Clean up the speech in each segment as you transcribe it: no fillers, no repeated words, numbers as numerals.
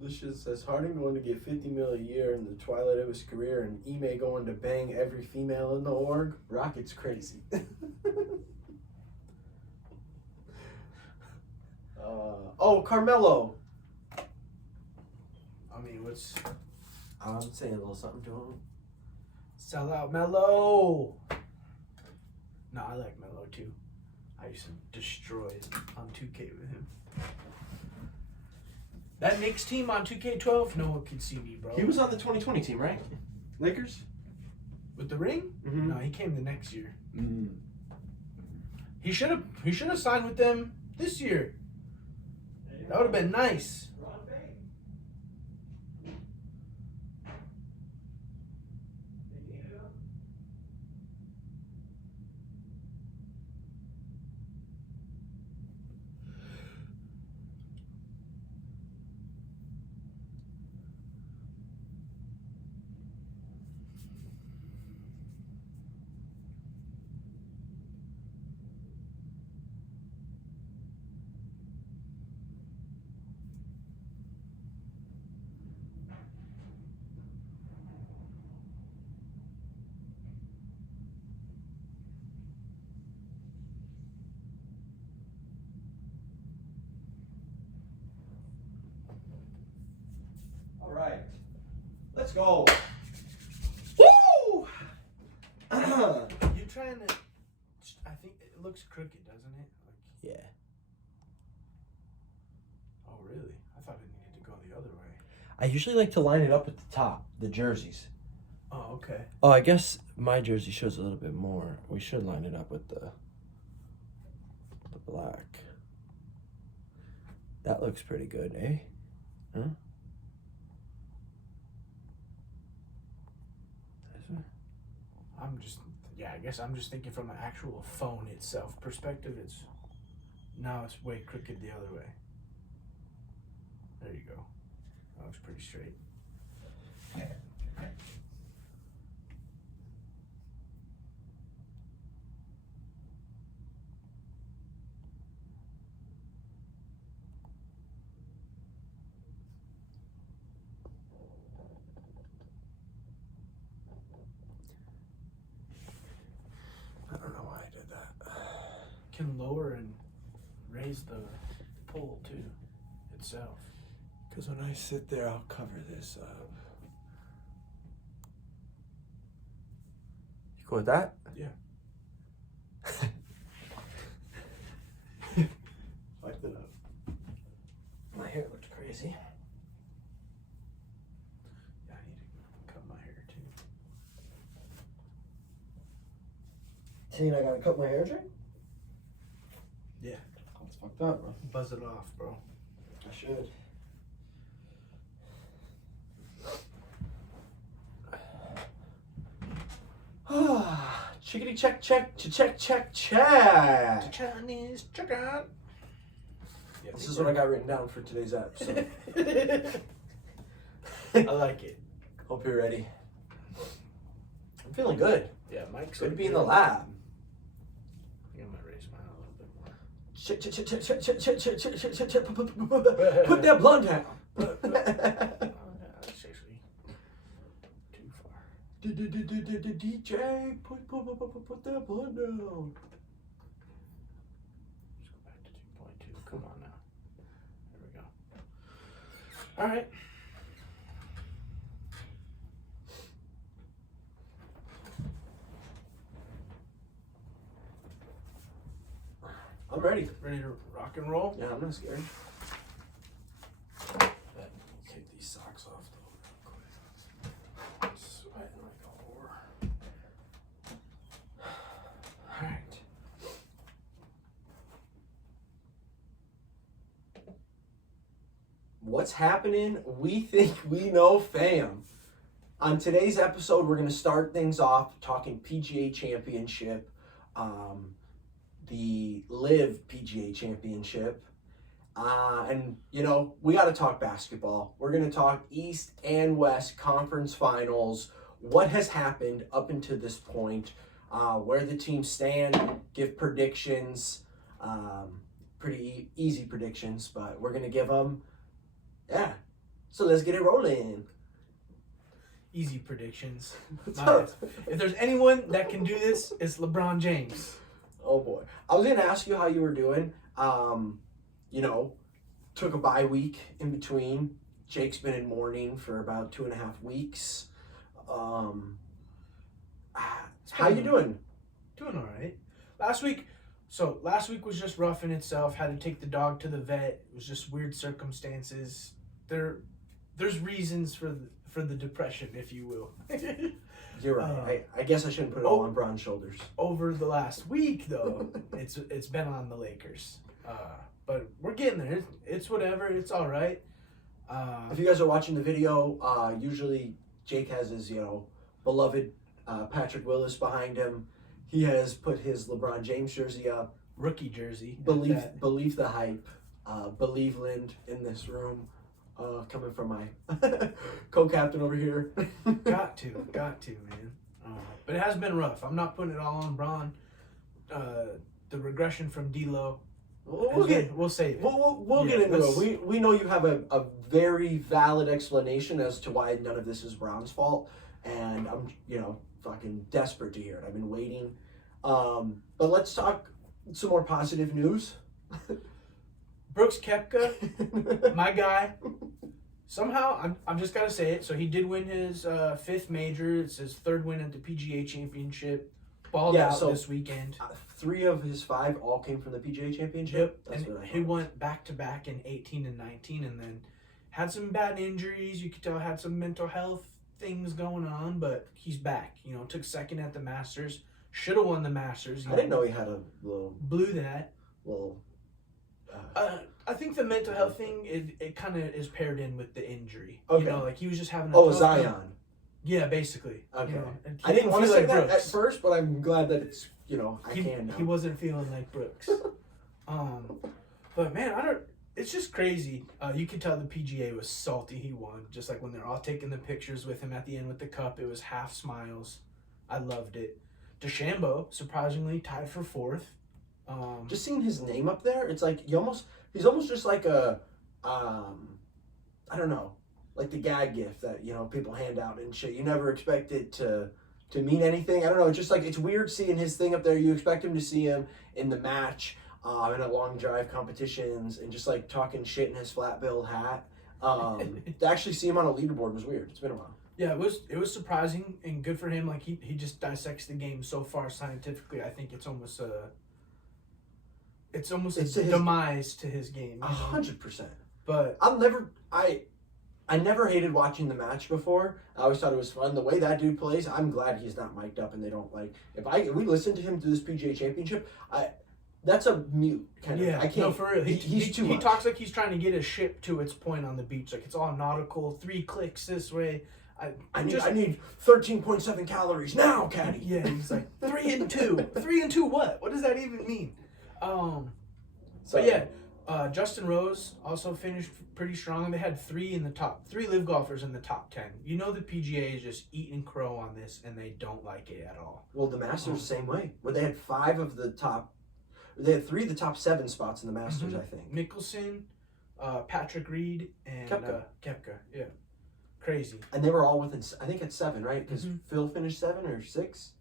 This shit says Harden going to get $50 million a year in the twilight of his career, and Ime going to bang every female in the org. Rocket's crazy. Carmelo. I mean, I'm saying a little something to him. Sell out Melo. No, I like Melo too. I used to destroy it on 2K with him. That Knicks team on 2K12, no one can see me, bro. He was on the 2020 team, right? Lakers? With the ring? Mm-hmm. No, he came the next year. Mm. He should have signed with them this year. That would have been nice. All right. Let's go. Woo! You're trying to... I think it looks crooked, doesn't it? Yeah. Oh, really? I thought it needed to go the other way. I usually like to line it up at the top, the jerseys. Oh, okay. Oh, I guess my jersey shows a little bit more. We should line it up with the black. That looks pretty good, eh? Huh? I guess I'm just thinking from an actual phone itself perspective. Now it's way crooked the other way. There you go. That looks pretty straight. I don't know why I did that. Can lower and raise the pole too itself. Because when I sit there, I'll cover this up. You go with that? Yeah. Fucked it up. My hair looked crazy. Yeah, I need to cut my hair too. Saying I gotta cut my hair, Jay? Yeah. That's fucked up, bro. Buzz it off, bro. I should. Chickity check, check, check, check, check. Chinese chicken. Yeah, This is what I got written down for today's episode. I like it. Hope you're ready. I'm feeling good. Yeah, Mike's Good to be in the lab. I think I might raise mine a little bit more. Check, check, check, check, check, check, check, check, check, check, check, check. Put that blunt down. That's actually too far. DJ, put that blunt down. Let's go back to 2.2. Come on now. There we go. All right. I'm ready. Ready to rock and roll? Yeah, I'm not scared. Take these socks off though real quick. Sweating like a whore. Alright. What's happening? We think we know, fam. On today's episode, we're going to start things off talking PGA Championship, the Live PGA Championship. And, you know, we got to talk basketball. We're going to talk East and West Conference Finals, what has happened up until this point, where the teams stand, give predictions, pretty easy predictions, but we're going to give them, yeah. So let's get it rolling. Easy predictions. If there's anyone that can do this, it's LeBron James. Oh boy. I was going to ask you how you were doing. You know, took a bye week in between. Jake's been in mourning for about 2.5 weeks. How you doing? Doing all right. Last week was just rough in itself. Had to take the dog to the vet. It was just weird circumstances. There's reasons for the depression, if you will. You're right. I guess I shouldn't put it all on Braun's shoulders. Over the last week, though, it's been on the Lakers. But we're getting there. It's whatever. It's all right. If you guys are watching the video, usually Jake has his, beloved Patrick Willis behind him. He has put his LeBron James jersey up. Rookie jersey. Believe the hype. Believeland in this room. Coming from my co-captain over here. Got to, man. But it has been rough. I'm not putting it all on Braun. The regression from D'Lo. We'll save it. We'll get into it. We know you have a very valid explanation as to why none of this is Braun's fault, and I'm fucking desperate to hear it. I've been waiting. But let's talk some more positive news. Brooks Koepka, my guy. Somehow, I'm just gotta say it. So he did win his 5th major. It's his 3rd win at the PGA Championship. Balled out this weekend. 3 of his 5 all came from the PGA Championship. Yep. And he went back to back in 18 and 19, and then had some bad injuries. You could tell had some mental health things going on, but he's back. Took 2nd at the Masters. Should have won the Masters. I didn't know he had a little. Blew that. Little. I think the mental health thing it kind of is paired in with the injury. Okay. He was just having. Zion. Time. Yeah, basically. Okay. I didn't want to say that at first, but I'm glad that it's I can now. He wasn't feeling like Brooks. But man, it's just crazy. You could tell the PGA was salty he won. Just like when they're all taking the pictures with him at the end with the cup, it was half smiles. I loved it. DeChambeau surprisingly tied for 4th. Just seeing his name up there, it's like he's almost just like a I don't know, like the gag gift that people hand out and shit. You never expect it to mean anything. I don't know. It's just like it's weird seeing his thing up there. You expect him to see him in the match, in a long drive competitions, and just like talking shit in his flat bill hat. To actually see him on a leaderboard was weird. It's been a while. Yeah, it was surprising and good for him. Like he just dissects the game so far scientifically. I think it's almost a demise to his game. 100%. But I never hated watching the match before. I always thought it was fun. The way that dude plays, I'm glad he's not mic'd up and they don't if we listen to him do this PGA Championship, that's a mute kind of. Yeah, I can't. No, for real. He's too much. He talks like he's trying to get his ship to its point on the beach. Like it's all nautical, 3 clicks this way. I need 13.7 calories now, caddy. Yeah, he's like 3 and 2. 3 and 2 what? What does that even mean? But yeah, Justin Rose also finished pretty strong. They had 3 live golfers in the top 10. The PGA is just eating crow on this, and they don't like it at all. Well, the Masters the same way. Well, they had 5 of the top. They had 3 of the top 7 spots in the Masters, I think. Mickelson, Patrick Reed, and Koepka. Yeah, crazy. And they were all within. I think it's 7, right? Because Phil finished 7 or 6.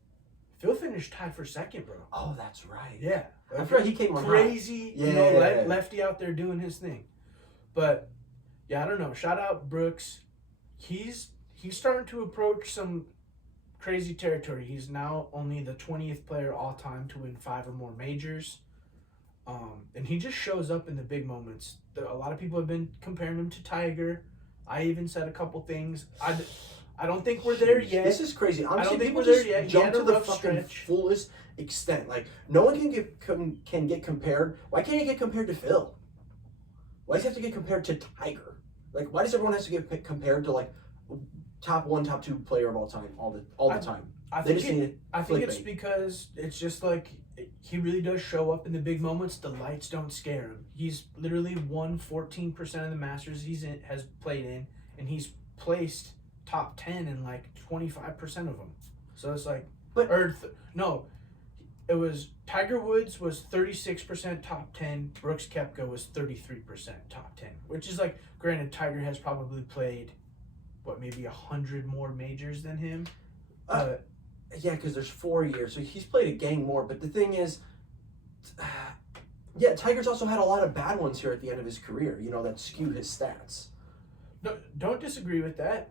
Phil finished tied for 2nd, bro. Oh, that's right. Yeah. I forgot he came on crazy, high. lefty out there doing his thing. But, yeah, I don't know. Shout out Brooks. He's starting to approach some crazy territory. He's now only the 20th player all time to win 5 or more majors. And he just shows up in the big moments. A lot of people have been comparing him to Tiger. I even said a couple things. I don't think we're there yet. This is crazy. Honestly, I don't think people we're there just yet. jump to the fucking fullest extent. Like, no one can get compared. Why can't he get compared to Phil? Why does he have to get compared to Tiger? Like, why does everyone have to get compared to, like, top 1, top 2 player of all time, all the time. I They think just need I think it's clickbait. because it's just like he really does show up in the big moments. The lights don't scare him. He's literally won 14% of the Masters has played in, and he's placed top 10 in like 25% of them. So it's like, it was Tiger Woods was 36% top 10. Brooks Koepka was 33% top 10, which is like, granted, Tiger has probably played maybe 100 more majors than him. Yeah, because there's 4 years, so he's played a gang more. But the thing is, yeah, Tiger's also had a lot of bad ones here at the end of his career. That skew his stats. No, don't disagree with that.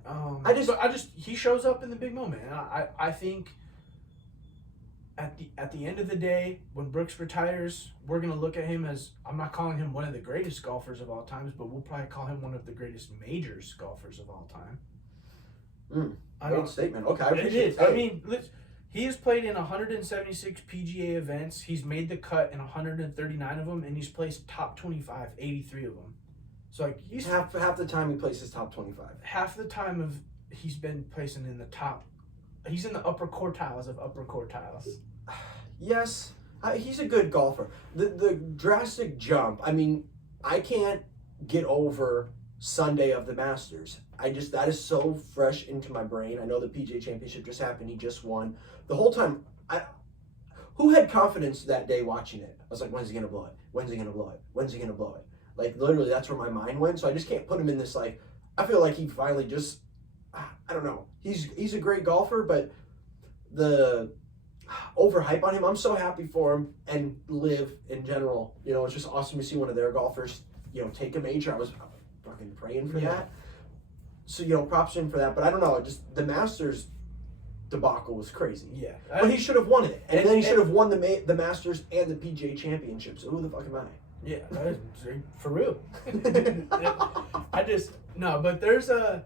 He shows up in the big moment, and I think at the end of the day, when Brooks retires, we're gonna look at him as, I'm not calling him one of the greatest golfers of all times, but we'll probably call him one of the greatest majors golfers of all time. Bold statement. Okay, I It appreciate is. it. I mean, he has played in 176 PGA events. He's made the cut in 139 of them, and he's placed top 25, 83 of them. So like he's half the time he places top 25. Half the time he's been placing in the top. He's in the upper quartiles of upper quartiles. Yes, he's a good golfer. The drastic jump. I mean, I can't get over Sunday of the Masters. That is so fresh into my brain. I know the PGA Championship just happened. He just won. The whole time, who had confidence that day watching it? I was like, when's he gonna blow it? When's he gonna blow it? When's he gonna blow it? Like, literally, that's where my mind went. So I just can't put him in this, like, I feel like he finally just, I don't know. He's a great golfer, but the overhype on him, I'm so happy for him, and Liv in general. It's just awesome to see one of their golfers, take a major. I was fucking praying for that. So, props to him for that. But I don't know, just the Masters debacle was crazy. Yeah. But he should have won it. And then he should have won the Masters and the PGA Championship. So who the fuck am I? Yeah, for real. But there's a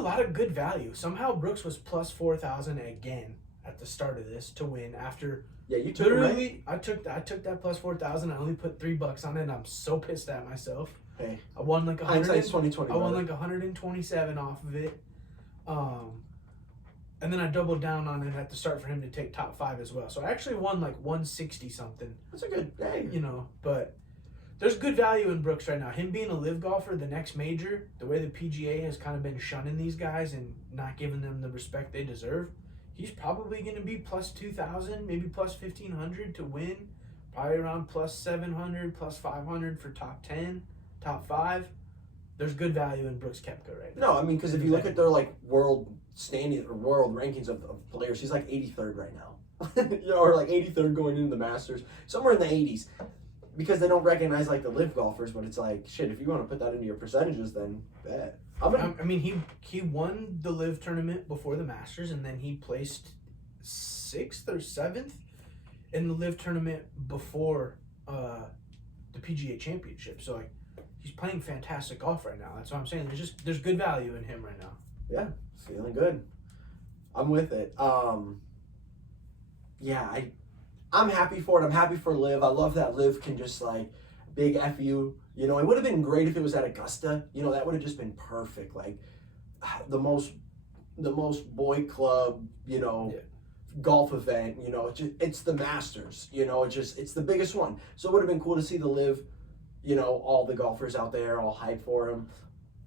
lot of good value. Somehow Brooks was plus 4,000 again at the start of this to win after. Yeah, you took it, right? I took that plus 4,000. I only put $3 on it, and I'm so pissed at myself. Hey, I won like hindsight's 2020. I won like 127 off of it. And then I doubled down on it at the start for him to take top 5 as well. So I actually won like 160 something. That's a good day. But there's good value in Brooks right now. Him being a live golfer, the next major, the way the PGA has kind of been shunning these guys and not giving them the respect they deserve, he's probably going to be plus 2,000, maybe plus 1,500 to win. Probably around plus 700, plus 500 for top 10, top 5. There's good value in Brooks Koepka right now. No, I mean, because if you look at their like world standing or world rankings of players, he's like 83rd right now. Or like 83rd going into the Masters, somewhere in the 80s. Because they don't recognize like the live golfers, but it's like, shit, if you want to put that into your percentages, then bet. He won the live tournament before the Masters, and then he placed 6th or 7th in the live tournament before the PGA Championship. So like, he's playing fantastic golf right now. That's what I'm saying. There's good value in him right now. Yeah, it's feeling good. I'm with it. I'm happy for it. I'm happy for Liv. I love that Liv can just like big F you. It would have been great if it was at Augusta. That would have just been perfect. Like the most boy club, golf event. It's the Masters. It's the biggest one. So it would have been cool to see the Liv, all the golfers out there all hype for him.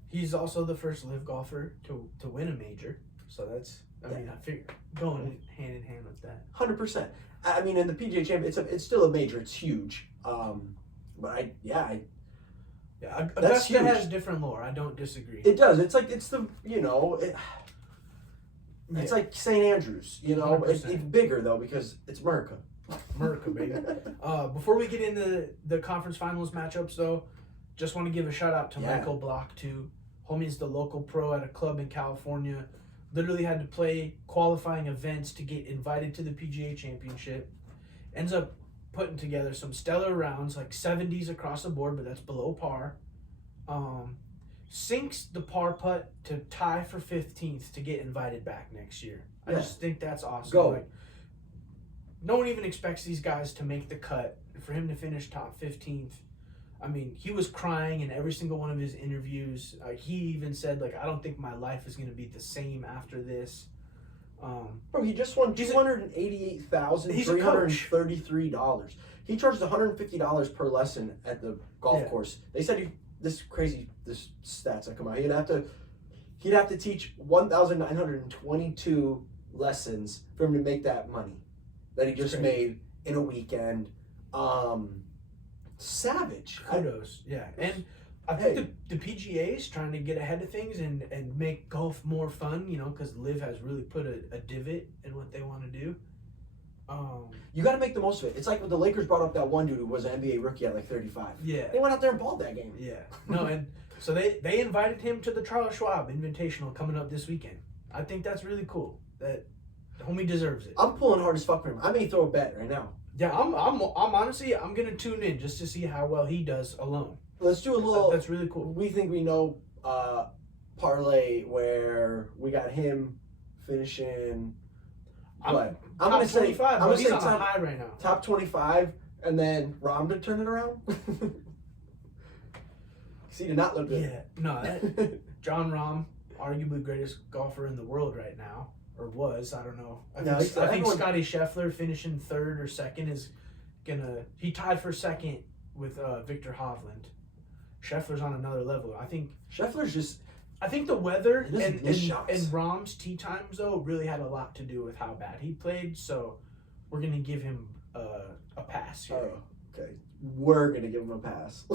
He's also the first live golfer to win a major. So that's, I figure going hand in hand with that. 100%. I mean, in the PGA Championship, it's still a major. It's huge. Augusta has different lore. I don't disagree. It does. It's like it's like St. Andrews. It's bigger though because it's America. America, baby. Before we get into the conference finals matchups, though, just want to give a shout out to Michael Block too. Homie's the local pro at a club in California. Literally had to play qualifying events to get invited to the PGA Championship. Ends up putting together some stellar rounds, like 70s across the board, but that's below par. Sinks the par putt to tie for 15th to get invited back next year. I just think that's awesome. Go. Like, no one even expects these guys to make the cut. For him to finish top 15th, I mean, he was crying in every single one of his interviews. He even said, like, I don't think my life is going to be the same after this. Bro, he just won $288,333. He charged $150 per lesson at the golf course. They said this stats that come out. He'd have to teach 1,922 lessons for him to make that money that he just made in a weekend. Savage. Kudos. And I think the PGA is trying to get ahead of things and make golf more fun, you know, because LIV has really put a divot in what they want to do. You got to make the most of it. It's like when the Lakers brought up that one dude who was an NBA rookie at like 35. Yeah. They went out there and balled that game. Yeah. No, and so they invited him to the Charles Schwab Invitational coming up this weekend. I think that's really cool. That homie deserves it. I'm pulling hard as fuck for him. I may throw a bet right now. Yeah, I'm honestly, I'm going to tune in just to see how well he does alone. Let's do a little. That's really cool. We think we know parlay where we got him finishing. I'm gonna say 25. I'm gonna say top, high right now. Top 25, and then Rahm to turn it around. See, did not look good. Yeah, no. John Rahm, arguably greatest golfer in the world right now, or was. I don't know. I think Scotty Scheffler finishing third or second is gonna. He tied for second with Victor Hovland. Scheffler's on another level. I think Scheffler's just. I think the weather and Rahm's tee times though really had a lot to do with how bad he played. So we're gonna give him a pass here. Oh, okay. We're gonna give him a pass.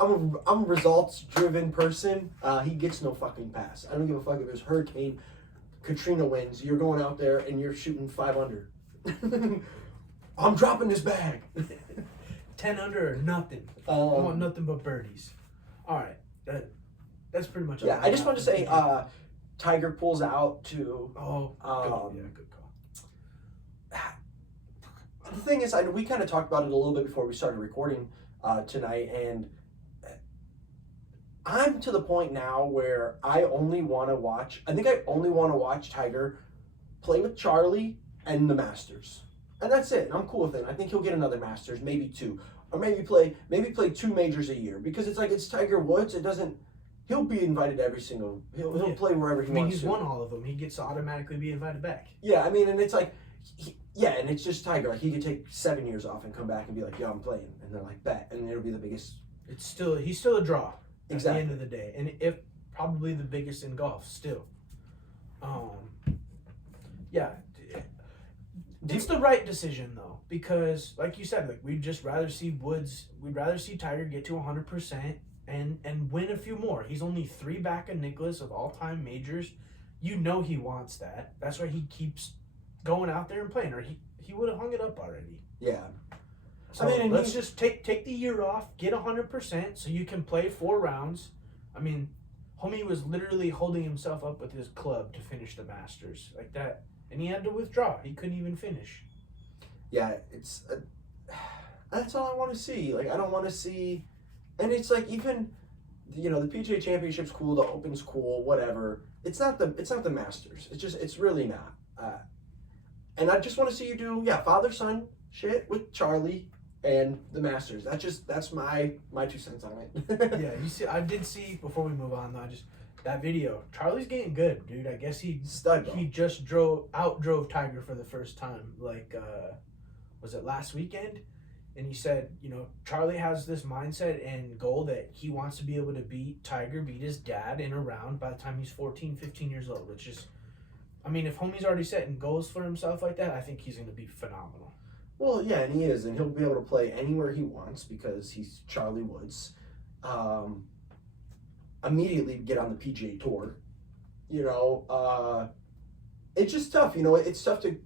I'm a results driven person. He gets no fucking pass. I don't give a fuck if there's Hurricane Katrina wins. You're going out there and you're shooting 5 under. I'm dropping this bag. 10 under or nothing. I want nothing but birdies. All right. That's pretty much. Yeah, I just want to say, Tiger pulls out to. Good call. The thing is, we kind of talked about it a little bit before we started recording tonight, and I'm to the point now where I only want to watch. I think I only want to watch Tiger play with Charlie and the Masters, and that's it. I'm cool with it. I think he'll get another Masters, maybe 2, or maybe play 2 majors a year because it's Tiger Woods. It doesn't. He'll be invited to every single. He'll play wherever he wants to. He's won all of them. He gets to automatically be invited back. Yeah, I mean, and it's like, and it's just Tiger. Like he could take 7 years off and come back and be like, "Yo, I'm playing," and they're like, "Bet," and it'll be the biggest. He's still a draw. Exactly. At the end of the day, and if probably the biggest in golf still. It's the right decision though, because like you said, like we'd just rather see Tiger get to 100%. And win a few more. He's only 3 back of Nicklaus of all-time majors. You know he wants that. That's why he keeps going out there and playing. Or he would have hung it up already. Yeah. So I mean, let's just take the year off, get 100%, so you can play 4 rounds. I mean, homie was literally holding himself up with his club to finish the Masters like that, and he had to withdraw. He couldn't even finish. Yeah, it's that's all I want to see. Like I don't want to see. And it's like even, the PGA Championship's cool, the Open's cool, whatever. It's not the Masters. It's really not. And I just want to see you do father-son shit with Charlie and the Masters. That's my 2 cents on it. Yeah, I did see before we move on though. That video. Charlie's getting good, dude. I guess he just outdrove Tiger for the first time. Like, was it last weekend? And he said, Charlie has this mindset and goal that he wants to be able to beat his dad in a round by the time he's 14, 15 years old, which is, I mean, if homie's already setting goals for himself like that, I think he's going to be phenomenal. Well, yeah, and he is, and he'll be able to play anywhere he wants because he's Charlie Woods. Immediately get on the PGA Tour. It's just tough. It's tough to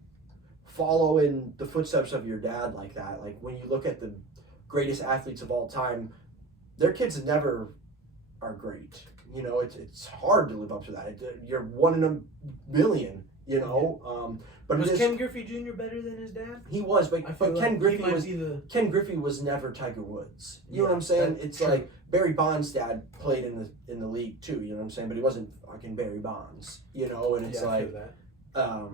follow in the footsteps of your dad like that. Like when you look at the greatest athletes of all time, their kids never are great. It's hard to live up to that. You're 1 in a million. But was Ken Griffey Jr. better than his dad? He was, but Ken Griffey was never Tiger Woods. You know what I'm saying? It's true. Like Barry Bonds' dad played in the league too. You know what I'm saying? But he wasn't fucking Barry Bonds. And it's I feel that.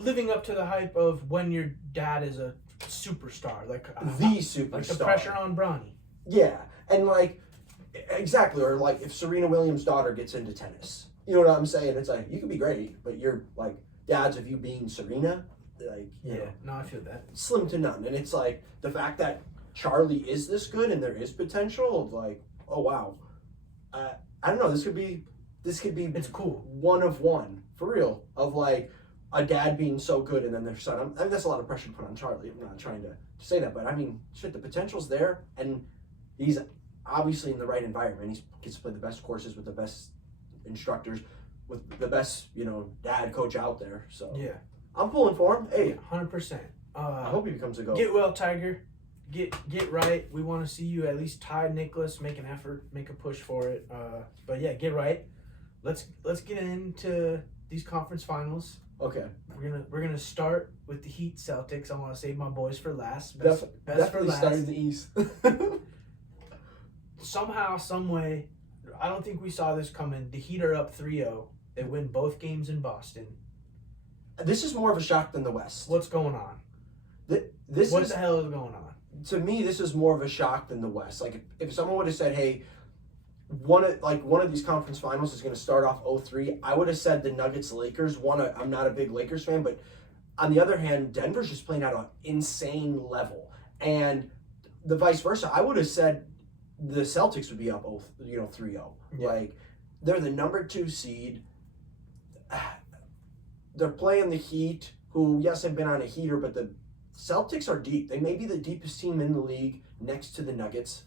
Living up to the hype of when your dad is a superstar, like the superstar, like the pressure on Bronny. Yeah, and like exactly, or like if Serena Williams' daughter gets into tennis, you know what I'm saying? It's like you could be great, but you're like the odds of you being Serena, like you know, No, I feel that. slim to none. And it's like the fact that Charlie is this good and there is potential of like, oh wow, I don't know. This could be It's cool. one of one for real of like a dad being so good and then their son. I mean that's a lot of pressure to put on Charlie. I'm not trying to say that, but I mean shit, the potential's there and he's obviously in the right environment. He gets to play the best courses with the best instructors, with the best dad coach out there. So Yeah. I'm pulling for him. Hey, 100%. I hope he becomes a GOAT. Get well, Tiger. Get right. We want to see you at least tie Nicholas. Make an effort. Make a push for it. But yeah, get right. Let's get into these conference finals. Okay. We're gonna start with the Heat Celtics. I want to save my boys for last. Best for Definitely last. starting the East. Somehow, some way, I don't think we saw this coming. The Heat are up 3-0. They win both games in Boston. This is more of a shock than the West. What's going on? What the hell is going on? To me, this is more of a shock than the West. Like if someone would have said, "Hey, one of these conference finals is going to start off 0-3," I would have said the Nuggets Lakers. I'm not a big Lakers fan, but on the other hand, Denver's just playing at an insane level, and the vice versa. I would have said the Celtics would be up 3-0. Yeah. Like they're the number 2 seed. They're playing the Heat, who yes have been on a heater, but the Celtics are deep. They may be the deepest team in the league next to the Nuggets.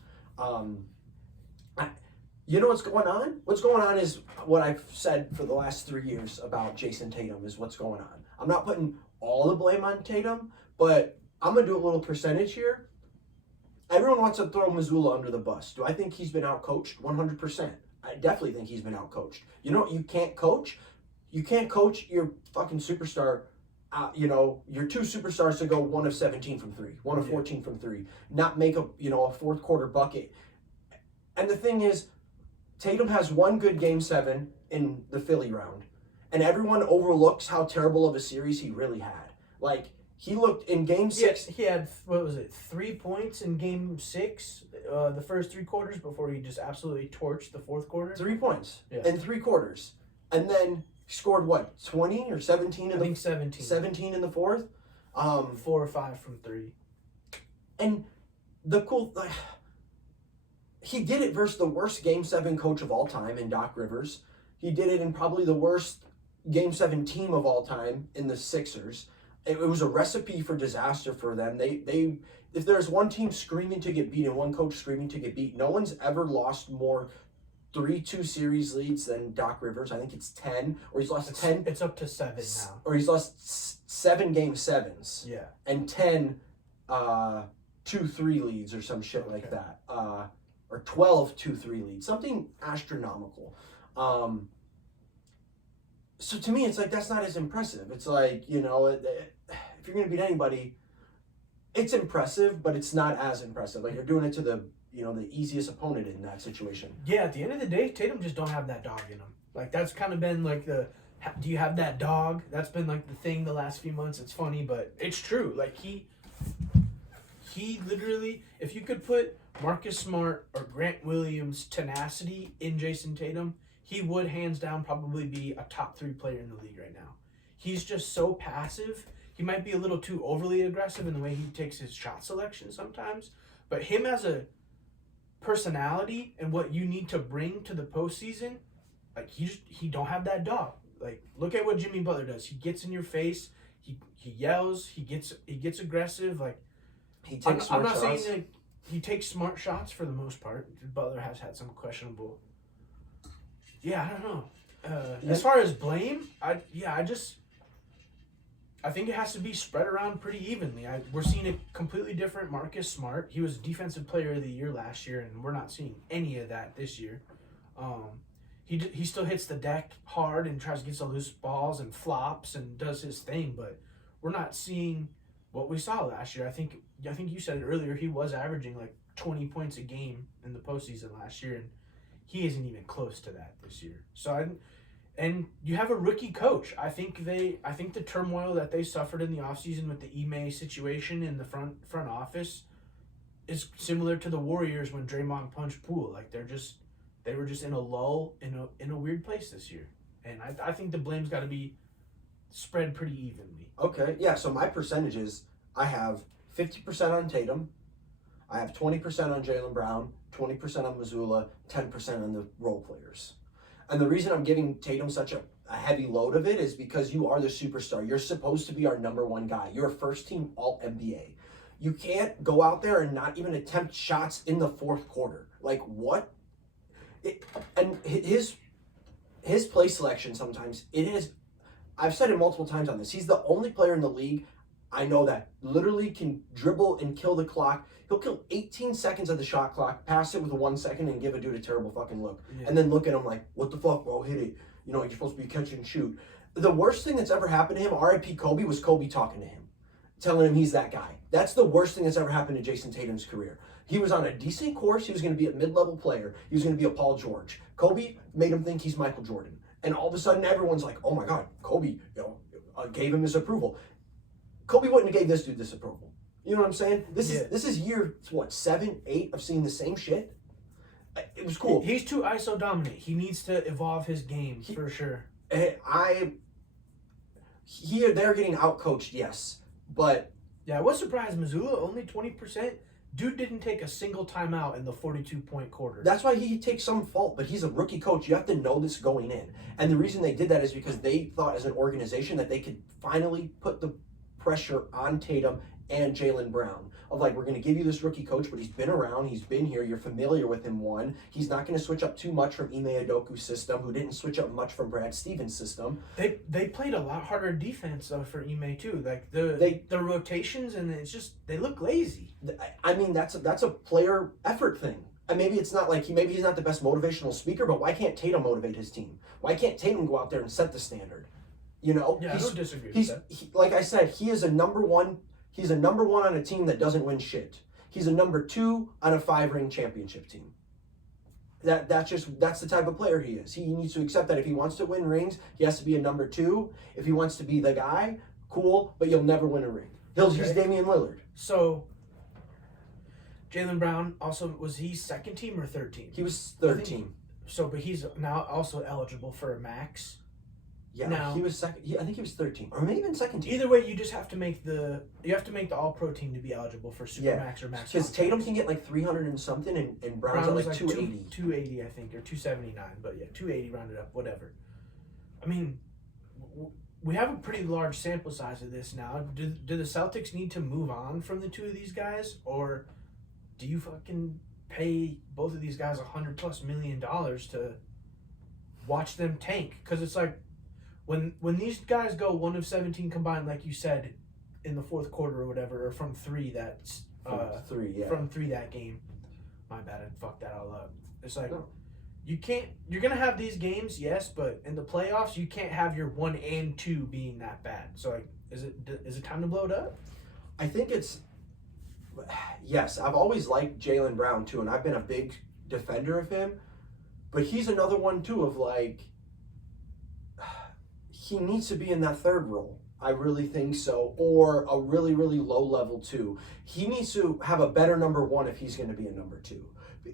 You know what's going on? What's going on is what I've said for the last 3 years about Jason Tatum is what's going on. I'm not putting all the blame on Tatum, but I'm going to do a little percentage here. Everyone wants to throw Missoula under the bus. Do I think he's been outcoached? 100%. I definitely think he's been outcoached. You know what you can't coach? You can't coach your fucking superstar. Your 2 superstars to go 1 of 17 from 3, 1 of 14 from 3, not make a fourth quarter bucket. And the thing is, Tatum has one good game 7 in the Philly round, and everyone overlooks how terrible of a series he really had. Like he looked in game 6. He had 3 points in game 6, the first 3 quarters before he just absolutely torched the fourth quarter. 3 points in 3 quarters, and then scored 20 or 17 in I think 17. 17 in the fourth. 4 or 5 from 3. And the cool, he did it versus the worst Game 7 coach of all time in Doc Rivers. He did it in probably the worst Game 7 team of all time in the Sixers. It was a recipe for disaster for them. They if there's one team screaming to get beat and one coach screaming to get beat, no one's ever lost more 3-2 series leads than Doc Rivers. I think it's 10, or he's lost 10. It's up to 7 now. Or he's lost 7 game 7s. Yeah. And 10 2-3 leads or some shit like that. Or 12 2-3 leads. Something astronomical. So to me, it's like, that's not as impressive. It's like, if you're going to beat anybody, it's impressive, but it's not as impressive. Like, you're doing it to the easiest opponent in that situation. Yeah, at the end of the day, Tatum just don't have that dog in him. Like, that's kind of been like do you have that dog? That's been like the thing the last few months. It's funny, but it's true. Like, he literally, if you could put Marcus Smart or Grant Williams' tenacity in Jason Tatum, he would hands down probably be a top 3 player in the league right now. He's just so passive. He might be a little too overly aggressive in the way he takes his shot selection sometimes, but him as a personality and what you need to bring to the postseason, like he don't have that dog. Like, look at what Jimmy Butler does. He gets in your face. He yells. He gets aggressive. Like, he takes smart shots. I'm not saying that he takes smart shots for the most part. Butler has had some questionable. Yeah, I don't know. As far as blame, I think it has to be spread around pretty evenly. We're seeing a completely different Marcus Smart. He was Defensive Player of the Year last year, and we're not seeing any of that this year. He still hits the deck hard and tries to get some loose balls and flops and does his thing, but we're not seeing what we saw last year. I think you said it earlier. He was averaging like 20 points a game in the postseason last year, and he isn't even close to that this year. And you have a rookie coach. I think the turmoil that they suffered in the offseason with the Ime situation in the front office, is similar to the Warriors when Draymond punched Poole. Like they were just in a lull in a weird place this year, and I think the blame's got to be spread pretty evenly. Okay, yeah. So my percentages, I have 50% on Tatum, I have 20% on Jaylen Brown, 20% on Missoula, 10% on the role players. And the reason I'm giving Tatum such a heavy load of it is because you are the superstar. You're supposed to be our number one guy. You're a first team All NBA. You can't go out there and not even attempt shots in the fourth quarter. Like what? And his play selection sometimes it is. I've said it multiple times on this. He's the only player in the league I know that literally can dribble and kill the clock. He'll kill 18 seconds of the shot clock, pass it with a 1 second, and give a dude a terrible fucking look. Yeah. And then look at him like, what the fuck, bro? Hit it. You know, you're supposed to be catch and shoot. The worst thing that's ever happened to him, R.I.P. Kobe, was Kobe talking to him, telling him he's that guy. That's the worst thing that's ever happened to Jason Tatum's career. He was on a decent course. He was going to be a mid-level player. He was going to be a Paul George. Kobe made him think he's Michael Jordan. And all of a sudden, everyone's like, oh my God, Kobe gave him his approval. Kobe wouldn't have gave this dude this approval. You know what I'm saying? This is year, 7, 8 of seeing the same shit. It was cool. He's too ISO dominant. He needs to evolve his game for sure. They're getting outcoached, yes. But yeah, I was surprised Missoula only 20%. Dude didn't take a single timeout in the 42-point quarter. That's why he takes some fault, but he's a rookie coach. You have to know this going in. And the reason they did that is because they thought as an organization that they could finally put the pressure on Tatum and Jaylen Brown of like, we're going to give you this rookie coach, but he's been around, he's been here, you're familiar with him. One, he's not going to switch up too much from Ime Udoka's system, who didn't switch up much from Brad Stevens' system. They played a lot harder defense though for Ime too. Like the rotations, and it's just they look lazy. I mean, that's a player effort thing. And maybe it's not like maybe he's not the best motivational speaker, but why can't Tatum motivate his team? Why can't Tatum go out there and set the standard? You know, yeah, I don't disagree with that. Like I said, he is a number one. He's a number one on a team that doesn't win shit. He's a number 2 on a 5-ring championship team. That's the type of player he is. He needs to accept that if he wants to win rings, he has to be a number 2. If he wants to be the guy, cool, but you'll never win a ring. He's Damian Lillard. So Jaylen Brown also, was he second team or third team? He was third team. So, but he's now also eligible for a max. Yeah, now, he was second. I think he was third team, or maybe even second team. Either way, you just have to make the All Pro team to be eligible for Supermax or Max. Because Tatum can get like 300 and something, and Brown's at like 280. 280, I think, or 279. But yeah, 280 rounded up, whatever. I mean, we have a pretty large sample size of this now. Do the Celtics need to move on from the two of these guys, or do you fucking pay both of these guys $100+ million to watch them tank? Because it's like, when these guys go 1 of 17 combined, like you said, in the fourth quarter or whatever, or from 3 from 3 that game. My bad, I fucked that all up. It's like you're gonna have these games, yes, but in the playoffs you can't have your 1 and 2 being that bad. So like, is it time to blow it up? I think it's yes. I've always liked Jaylen Brown too, and I've been a big defender of him. But he's another one too of like, he needs to be in that third role. I really think so. Or a really, really low level 2. He needs to have a better number 1 if he's going to be a number 2.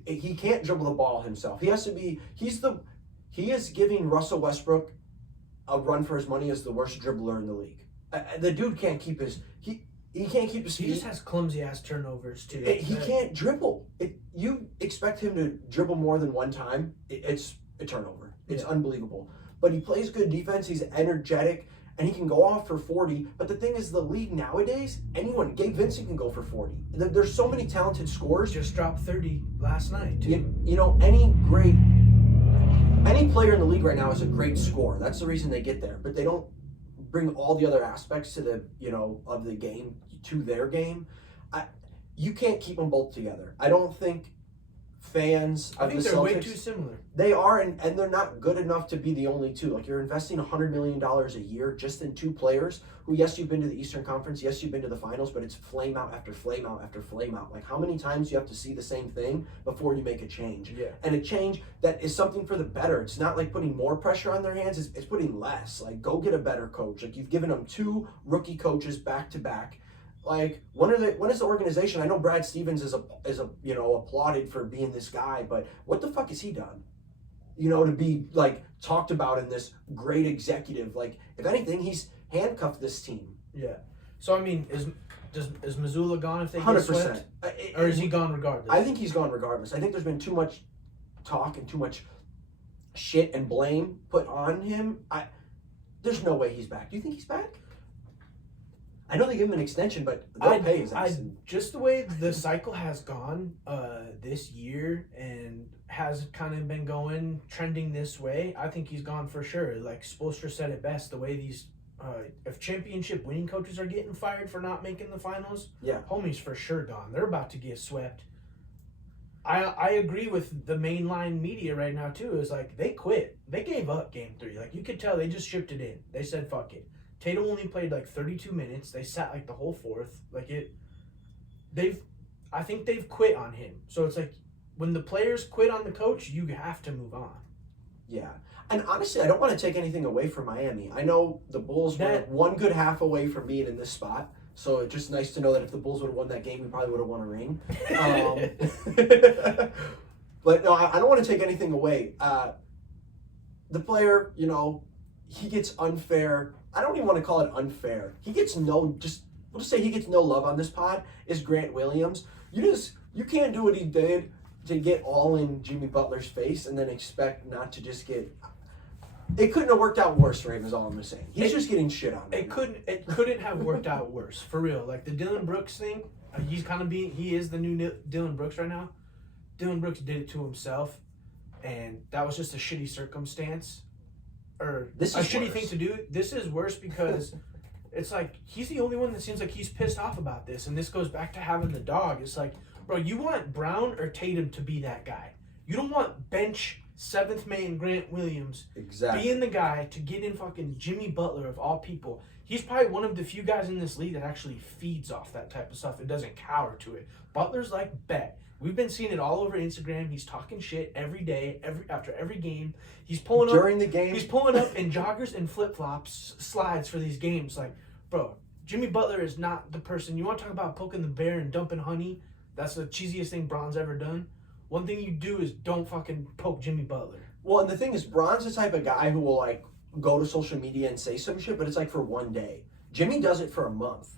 He can't dribble the ball himself. He has to be, he is giving Russell Westbrook a run for his money as the worst dribbler in the league. The dude can't keep his, he can't keep his feet. He just has clumsy ass turnovers too. He can't dribble. You expect him to dribble more than one time, it's a turnover. It's unbelievable. But he plays good defense, he's energetic, and he can go off for 40. But the thing is, the league nowadays, Gabe Vincent can go for 40. There's so many talented scorers. Just dropped 30 last night, too. You know, any player in the league right now is a great scorer. That's the reason they get there. But they don't bring all the other aspects to of the game to their game. You can't keep them both together. I don't think fans of the Celtics, they're way too similar. They are, and they're not good enough to be the only two. Like, you're investing $100 million a year just in 2 players who, yes, you've been to the Eastern Conference, yes, you've been to the finals, but it's flame out after flame out after flame out. Like, how many times do you have to see the same thing before you make a change? Yeah. And a change that is something for the better. It's not like putting more pressure on their hands, it's putting less. Like, go get a better coach. Like, you've given them 2 rookie coaches back to back. Like, when is the organization? I know Brad Stevens is applauded for being this guy, but what the fuck has he done? To be like talked about in this great executive. Like, if anything, he's handcuffed this team. Yeah. So I mean, is Missoula gone if they get 100%. swept, or is he gone regardless? I think he's gone regardless. I think there's been too much talk and too much shit and blame put on him. There's no way he's back. Do you think he's back? I know they give him an extension, but they'll pay his ass. Just the way the cycle has gone this year and has kind of been trending this way, I think he's gone for sure. Like Spoelstra said it best, the way these if championship winning coaches are getting fired for not making the finals, homie's for sure gone. They're about to get swept. I agree with the mainline media right now too. Is like they quit. They gave up game 3. Like you could tell they just shipped it in. They said fuck it. Tatum only played like 32 minutes. They sat like the whole fourth. I think they've quit on him. So it's like when the players quit on the coach, you have to move on. Yeah. And honestly, I don't want to take anything away from Miami. I know the Bulls were one good half away from being in this spot. So it's just nice to know that if the Bulls would have won that game, we probably would have won a ring. But no, I don't want to take anything away. The player, he gets unfair. I don't even want to call it unfair. We'll just say he gets no love on this pod, is Grant Williams. You can't do what he did to get all in Jimmy Butler's face and then expect not to just get... It couldn't have worked out worse for him, is all I'm just saying. He's just getting shit on. It couldn't have worked out worse, for real. Like the Dylan Brooks thing, he is the new Dylan Brooks right now. Dylan Brooks did it to himself, and that was just a shitty circumstance. Or this a is shitty worse. thing to do. This is worse because it's like he's the only one that seems like he's pissed off about this, and this goes back to having the dog. It's like, bro, you want Brown or Tatum to be that guy. You don't want bench 7th man Grant Williams being the guy to get in fucking Jimmy Butler of all people. He's probably one of the few guys in this league that actually feeds off that type of stuff and doesn't cower to it. Butler's like, bet. We've been seeing it all over Instagram. He's talking shit every day, after every game. He's pulling up during the game. He's pulling up in joggers and flip-flops slides for these games. Like, bro, Jimmy Butler is not the person. You want to talk about poking the bear and dumping honey? That's the cheesiest thing Bron's ever done. One thing you do is don't fucking poke Jimmy Butler. Well, and the thing is, Bron's the type of guy who will, like, go to social media and say some shit, but it's, like, for one day. Jimmy does it for a month.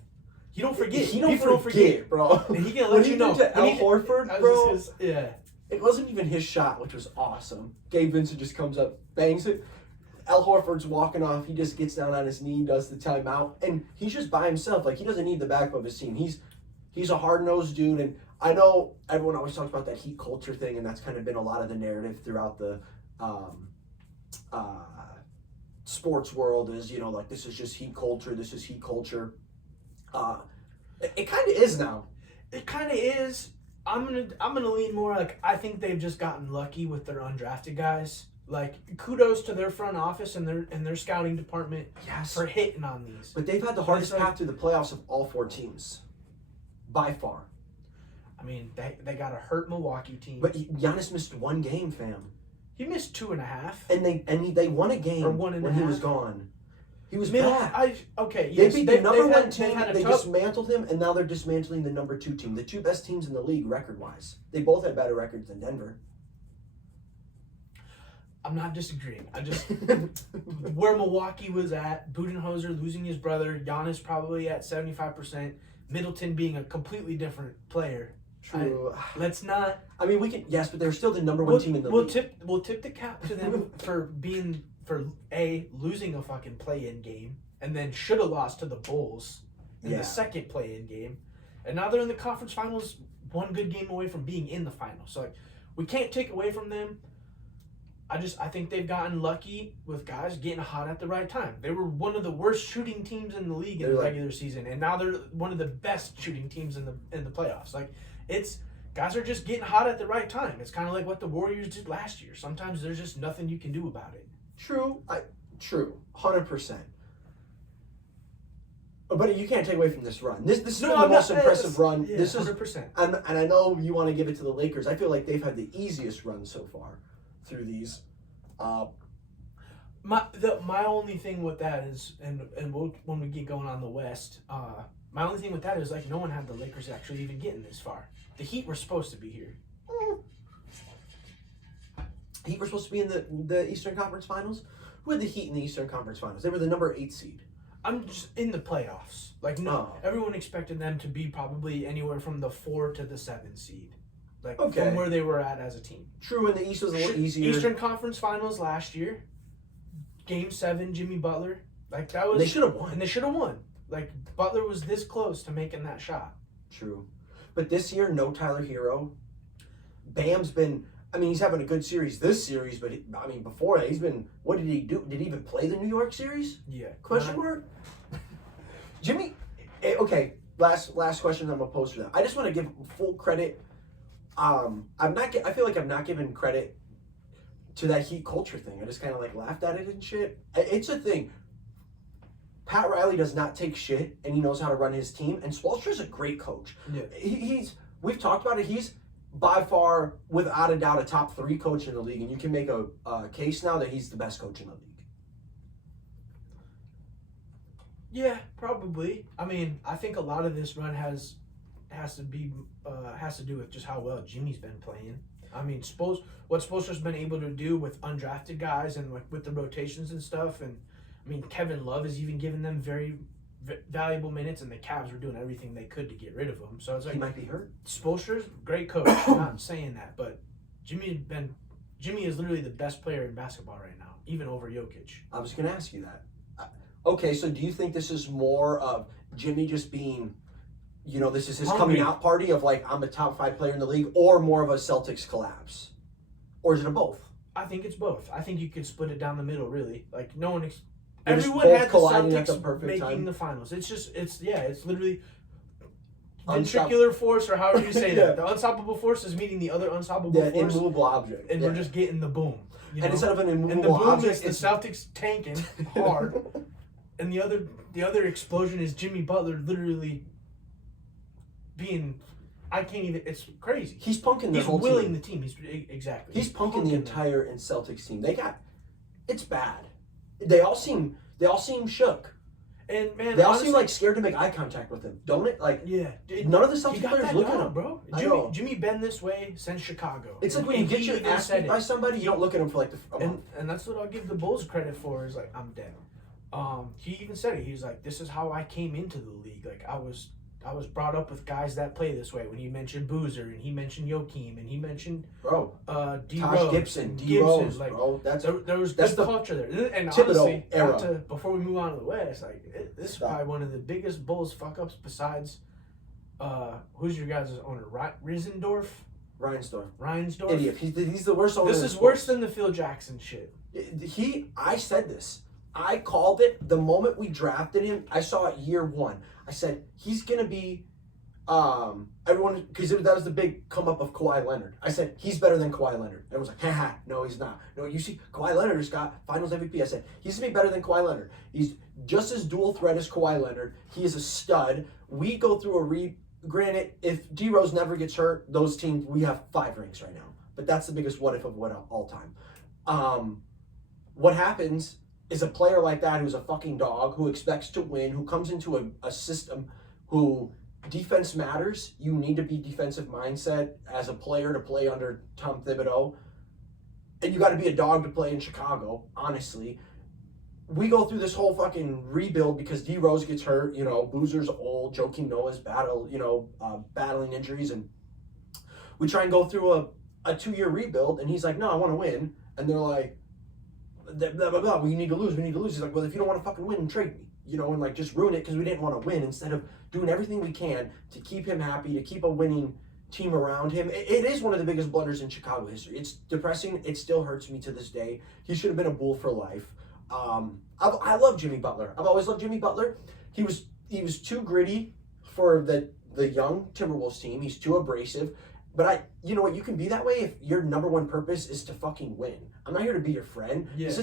He don't forget. People don't forget, bro. And he can let you know. To Al Horford, bro, yeah. It wasn't even his shot, which was awesome. Gabe Vincent just comes up, bangs it. Al Horford's walking off. He just gets down on his knee, does the timeout, and he's just by himself. Like, he doesn't need the backup of his team. He's a hard-nosed dude, and I know everyone always talks about that heat culture thing, and that's kind of been a lot of the narrative throughout the sports world is, like, this is just heat culture, this is heat culture. It kind of is now. It kind of is. I'm gonna lean more like I think they've just gotten lucky with their undrafted guys. Like, kudos to their front office and their scouting department for hitting on these. But they've had the hardest path through the playoffs of all 4 teams, by far. I mean, they got a hurt Milwaukee team. But Giannis missed 1 game, fam. He missed 2.5. And they won a game or 1.5 when he was gone. He was bad. They beat the number 1 team. They dismantled him, and now they're dismantling the number 2 team. The 2 best teams in the league, record-wise. They both had better records than Denver. I'm not disagreeing. I just where Milwaukee was at, Budenholzer losing his brother, Giannis probably at 75%, Middleton being a completely different player. True. Let's not. I mean, we can. Yes, but they're still the number 1 team in the league. We'll tip the cap to them for losing a fucking play-in game, and then should have lost to the Bulls in the second play-in game, and now they're in the conference finals, 1 good game away from being in the finals. So, like, we can't take away from them. I think they've gotten lucky with guys getting hot at the right time. They were one of the worst shooting teams in the league in the regular season, and now they're one of the best shooting teams in the playoffs. Like, it's guys are just getting hot at the right time. It's kind of like what the Warriors did last year. Sometimes there's just nothing you can do about it. True, 100%. But you can't take away from this run. This is the most impressive run. Yeah, this is 100%. And I know you want to give it to the Lakers. I feel like they've had the easiest run so far through these. My only thing with that is, and when we get going on the West, My only thing with that is, like, no one had the Lakers actually even getting this far. The Heat were supposed to be here. Heat were supposed to be in the Eastern Conference Finals. Who had the Heat in the Eastern Conference Finals? They were the number 8 seed. I'm just in the playoffs. Like, no, everyone expected them to be probably anywhere from the 4 to the 7 seed. Like, from where they were at as a team. True, and the East was a little easier. Eastern Conference Finals last year, Game 7, Jimmy Butler. Like, that was... They should have won. And they should have won. Like, Butler was this close to making that shot. True. But this year, no Tyler Hero. Bam's been... I mean, he's having a good series this series, but, before that, he's been... What did he do? Did he even play the New York series? Yeah. Question mark? Jimmy... Okay, last question I'm going to pose for that. I just want to give full credit. I feel like I'm not giving credit to that Heat culture thing. I just kind of, like, laughed at it and shit. It's a thing. Pat Riley does not take shit, and he knows how to run his team. And Spoelstra's a great coach. Yeah. We've talked about it. He's by far, without a doubt, a top 3 coach in the league, and you can make a case now that he's the best coach in the league. Yeah, probably. I mean, I think a lot of this run has to do with just how well Jimmy's been playing. I mean, what Spoelstra's been able to do with undrafted guys and with the rotations and stuff, and I mean, Kevin Love has even given them very valuable minutes, and the Cavs were doing everything they could to get rid of him. So it's like, he might be hurt. Spoelstra's great coach. I'm not saying that, but Jimmy is literally the best player in basketball right now, even over Jokic. I was going to ask you that. Okay, so do you think this is more of Jimmy just being, this is his coming out party of like, I'm a top 5 player in the league, or more of a Celtics collapse? Or is it a both? I think it's both. I think you could split it down the middle, really. Like, no one... They're Everyone had the colliding at Celtics the perfect making time. the finals. It's literally ventricular force, or however you say that. The unstoppable force is meeting the other unstoppable force. Immovable object. And we're just getting the boom. And instead of an immovable and the boom object, is the Celtics tanking hard. And the other explosion is Jimmy Butler literally being... I can't even... It's crazy. He's punking the whole team. He's willing the team. Exactly. He's punking the entire Celtics team. It's bad. They all seem shook. And man, they all seem like scared to make eye contact with him, don't it? Like, none of the Celtics players look at him, bro. Jimmy been this way since Chicago. It's like when you get your ass beat by somebody, you don't look at him for like and that's what I'll give the Bulls credit for. Is like, I'm dead. He even said it. He's like, this is how I came into the league. Like, I was brought up with guys that play this way. When he mentioned Boozer, and he mentioned Joakim, and he mentioned D. Tosh Rose, Gibson, D. Rose, like, bro. There was the culture there. And Thibodeau honestly, before we move on to the West, like, this is probably one of the biggest Bulls fuck ups besides who's your guys' owner? Rinsdorf? Reinsdorf. Idiot. He's the worst owner. This is worse than the Phil Jackson shit. I said this. I called it the moment we drafted him. I saw it year 1. I said, he's going to be, everyone, because that was the big come up of Kawhi Leonard. I said, he's better than Kawhi Leonard. Everyone's like, haha, no, he's not. No, you see, Kawhi Leonard just got finals MVP. I said, he's going to be better than Kawhi Leonard. He's just as dual threat as Kawhi Leonard. He is a stud. We go through granted, if D. Rose never gets hurt, those teams, we have 5 rings right now. But that's the biggest what if of all time. What happens is a player like that who's a fucking dog, who expects to win, who comes into a system, who defense matters. You need to be defensive mindset as a player to play under Tom Thibodeau. And you got to be a dog to play in Chicago, honestly. We go through this whole fucking rebuild because D. Rose gets hurt, Boozer's old, Joakim Noah's battling injuries, and we try and go through a 2-year rebuild, and he's like, no, I want to win. And they're like, blah, blah, blah, we need to lose. He's like, well, if you don't want to fucking win, trade me. And like just ruin it because we didn't want to win, instead of doing everything we can to keep him happy, to keep a winning team around him. It is one of the biggest blunders in Chicago history. It's depressing. It still hurts me to this day. He should have been a Bull for life. I love Jimmy Butler. I've always loved Jimmy Butler. He was too gritty for the young Timberwolves team. He's too abrasive. But you know what? You can be that way if your number one purpose is to fucking win. I'm not here to be your friend. Yeah. This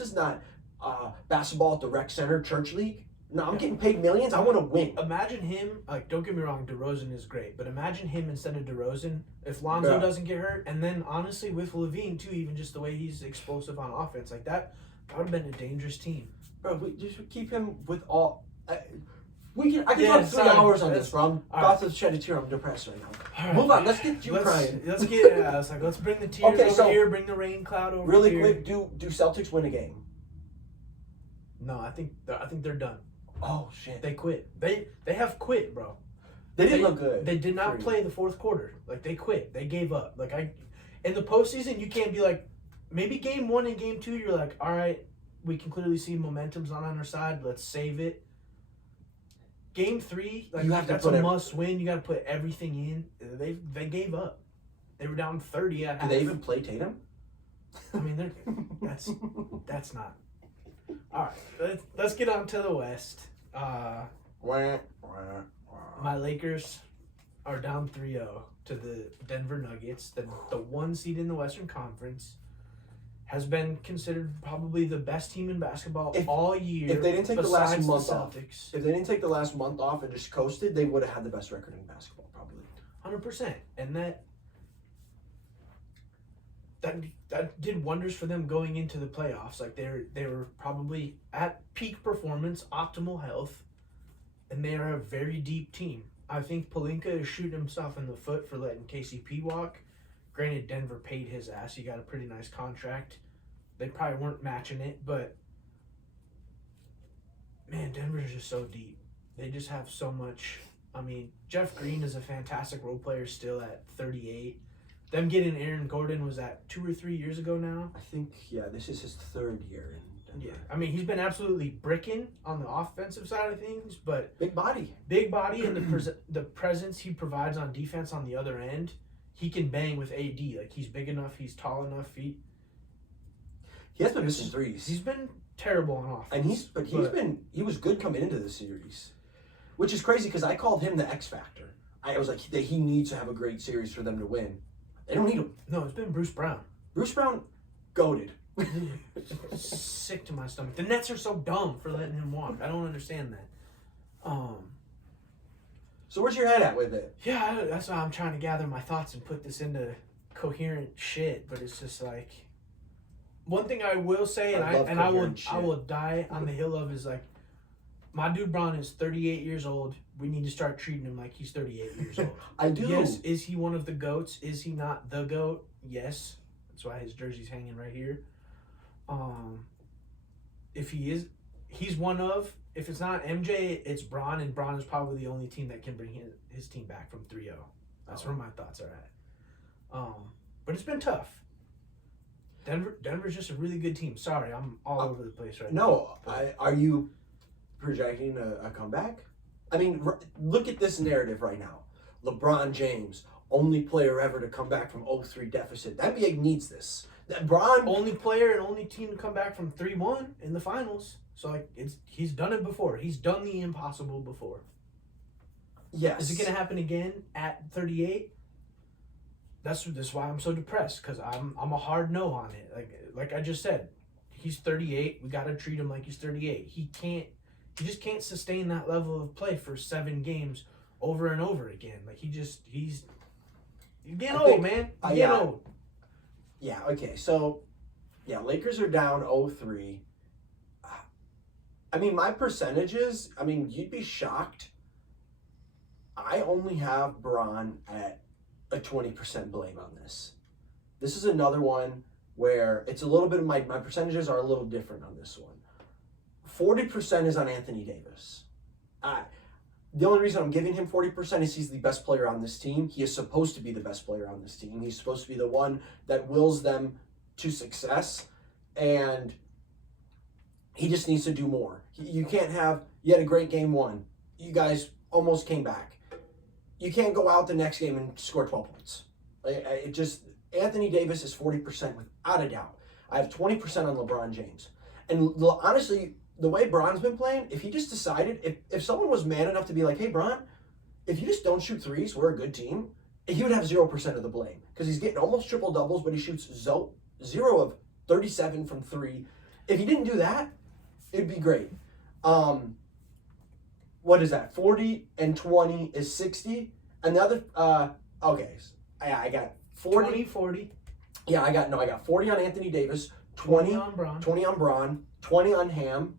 is not basketball at the rec center, church league. No, I'm getting paid millions. I want to win. Imagine him, like, don't get me wrong, DeRozan is great, but imagine him instead of DeRozan if Lonzo doesn't get hurt, and then honestly with Levine too, even just the way he's explosive on offense, like that would have been a dangerous team. Bro, we just keep him with all. I can talk 3 hours on this, bro. I'm about right. to shed a tear. I'm depressed right now. All right. Move on. Let's get you crying. Let's bring the tears Okay, over so- here. Bring the rain cloud over Really here. quick, do Celtics win a game? No, I think they're done. Oh shit. They quit. They have quit, bro. They didn't look good. They did not play the fourth quarter. Like, they quit. They gave up. Like, in the postseason, you can't be like, maybe game 1 and game 2, you're like, all right, we can clearly see momentum's not on our side. Let's save it. Game 3, like, You have to that's put a must win. You got to put everything in. They gave up. They were down 30 at half. Do they even play Tatum? I mean, that's not. All right, let's get on to the West. My Lakers are down 3-0 to the Denver Nuggets. The 1 seed in the Western Conference has been considered probably the best team in basketball all year. If they didn't take the last besides month the off, Celtics. if they didn't take the last month off and just coasted, they would have had the best record in basketball, probably. 100%. And that did wonders for them going into the playoffs. Like, they were probably at peak performance, optimal health, and they are a very deep team. I think Pelinka is shooting himself in the foot for letting KCP walk. Granted, Denver paid his ass. He got a pretty nice contract. They probably weren't matching it, but man, Denver's just so deep. They just have so much. I mean, Jeff Green is a fantastic role player still at 38. Them getting Aaron Gordon was that 2 or 3 years ago now. I think, this is his 3rd year in Denver. Yeah, I mean, he's been absolutely bricking on the offensive side of things, but Big body. and the presence he provides on defense on the other end, he can bang with AD. Like, he's big enough, he's tall enough, He has been missing threes. he's been terrible on offense. And he was good coming into the series, which is crazy because I called him the X factor. I was like, he needs to have a great series for them to win. They don't need him. No, it's been Bruce Brown. Bruce Brown, goated. Sick to my stomach. The Nets are so dumb for letting him walk. I don't understand that. So where's your head at with it? Yeah, that's why I'm trying to gather my thoughts and put this into coherent shit. But it's just like, one thing I will say, I will die on the hill of, is like, my dude Braun is 38 years old. We need to start treating him like he's 38 years old. I do. Yes, is he one of the GOATs? Is he not the GOAT? Yes. That's why his jersey's hanging right here. If he is, he's one of. If it's not MJ, it's Braun, and Braun is probably the only team that can bring his team back from 3-0. That's where my thoughts are at. But it's been tough. Denver's just a really good team. Sorry, I'm all over the place right now. No, are you projecting a comeback? I mean, look at this narrative right now. LeBron James, only player ever to come back from 0-3 deficit. The NBA needs this. Only player and only team to come back from 3-1 in the finals. So, like, he's done it before. He's done the impossible before. Yes. Is it going to happen again at 38? That's why I'm so depressed, because I'm a hard no on it. Like I just said, he's 38. We got to treat him like he's 38. He just can't sustain that level of play for 7 games over and over again. Like, he's getting old, man. He's getting old. Yeah, okay. So, Lakers are down 0-3. I mean, my percentages, you'd be shocked. I only have Braun at a 20% blame on this. This is another one where it's a little bit of my percentages are a little different on this one. 40% is on Anthony Davis. The only reason I'm giving him 40% is he's the best player on this team. He is supposed to be the best player on this team. He's supposed to be the one that wills them to success, and he just needs to do more. You had a great game 1. You guys almost came back. You can't go out the next game and score 12 points. Anthony Davis is 40% without a doubt. I have 20% on LeBron James. And honestly, the way Bron's been playing, if he just decided, if someone was man enough to be like, hey, Bron, if you just don't shoot threes, we're a good team, he would have 0% of the blame. Because he's getting almost triple doubles, but he shoots 0 of 37 from 3. If he didn't do that, it'd be great. What is that? 40 and 20 is 60. And the other, I got 40. 40. Yeah, I got 40 on Anthony Davis, 20 on Braun. 20 on Braun, 20 on Ham,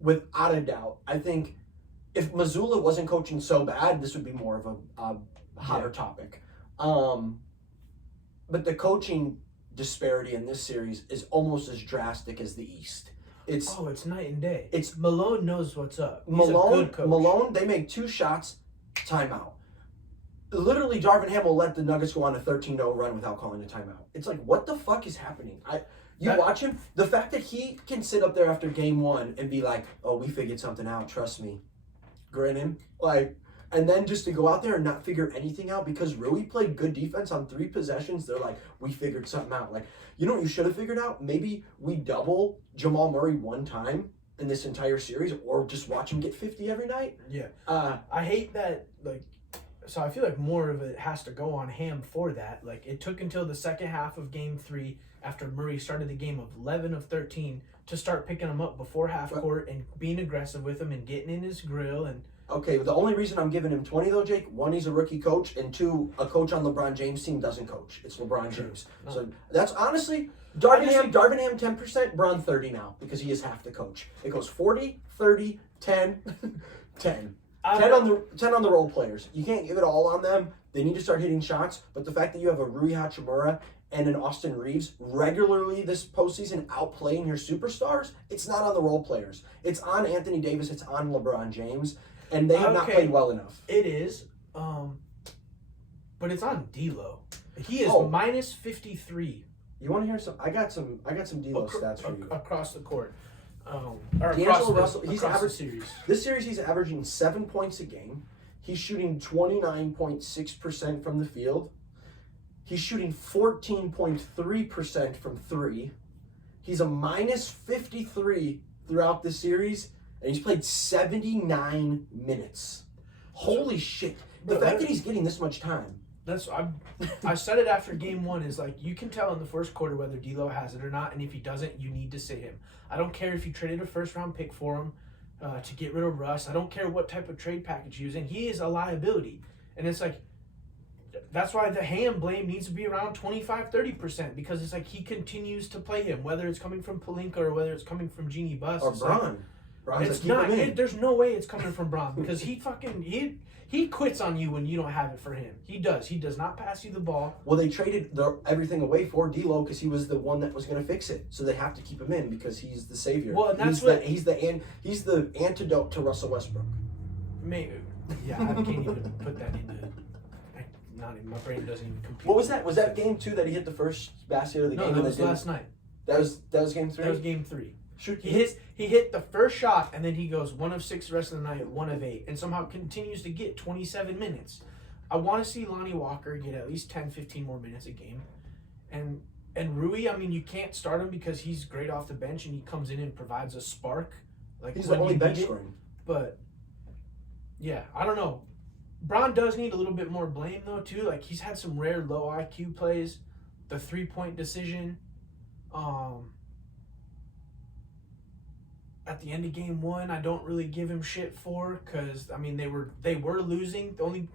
without a doubt. I think if Missoula wasn't coaching so bad, this would be more of a hotter topic. But the coaching disparity in this series is almost as drastic as the East. It's night and day. It's Malone knows what's up. He's a good coach. Malone, they make 2 shots, timeout. Literally, Darvin Ham will let the Nuggets go on a 13-0 run without calling a timeout. It's like, what the fuck is happening? Watch him. The fact that he can sit up there after game 1 and be like, "Oh, we figured something out. Trust me," grin him and then just to go out there and not figure anything out because Rui played good defense on 3 possessions. They're like, "We figured something out." Like, you know what you should have figured out? Maybe we double Jamal Murray 1 time in this entire series, or just watch him get 50 every night. Yeah. I hate that. So I feel like more of it has to go on Ham for that. It took until the second half of Game 3, after Murray started the game of 11 of 13, to start picking him up before half court and being aggressive with him and getting in his grill. And okay, the only reason I'm giving him 20 though, Jake, 1, he's a rookie coach, and 2, a coach on LeBron James' team doesn't coach. It's LeBron James. No. So that's honestly Darvin Ham 10%, Bron 30 now because he is half the coach. It goes 40, 30, 10, 10. 10 on the role players. You can't give it all on them. They need to start hitting shots. But the fact that you have a Rui Hachimura and an Austin Reeves regularly this postseason outplaying your superstars, it's not on the role players. It's on Anthony Davis. It's on LeBron James. And they have not played well enough. It is. But it's on D'Lo. He is minus 53. You want to hear some? I got some D'Lo stats for you. Across the court. D'Angelo Russell, the series. This series, he's averaging 7 points a game. He's shooting 29.6% from the field. He's shooting 14.3% from 3. He's a minus 53 throughout the series, and he's played 79 minutes. Holy shit. The fact that he's getting this much time. I said it after game 1 is you can tell in the first quarter whether D'Lo has it or not, and if he doesn't, you need to sit him. I don't care if you traded a first-round pick for him to get rid of Russ. I don't care what type of trade package you're using. He is a liability. And it's that's why the Ham blame needs to be around 25-30% because it's he continues to play him, whether it's coming from Pelinka or whether it's coming from Genie Bus. Or Bron. It's not. There's no way it's coming from Bron because he quits on you when you don't have it for him. He does. He does not pass you the ball. Well, they traded everything away for D'Lo because he was the one that was going to fix it. So they have to keep him in because he's the savior. Well, and he's the antidote to Russell Westbrook. Maybe. Yeah, I can't even put that into. My brain doesn't even compute. What was that? Was that game 2 that he hit the first basket of the game? No, that was last night. That was game 3. That was game 3. Shoot, he hit the first shot and then he goes 1 of 6 the rest of the night, 1 of 8, and somehow continues to get 27 minutes. I want to see Lonnie Walker get at least 10, 15 more minutes a game, and Rui. I mean, you can't start him because he's great off the bench and he comes in and provides a spark. He's the only bench scoring. But yeah, I don't know. Bron does need a little bit more blame though too. He's had some rare low IQ plays, the 3-point decision. At the end of game 1, I don't really give him shit for because I mean they were losing. The only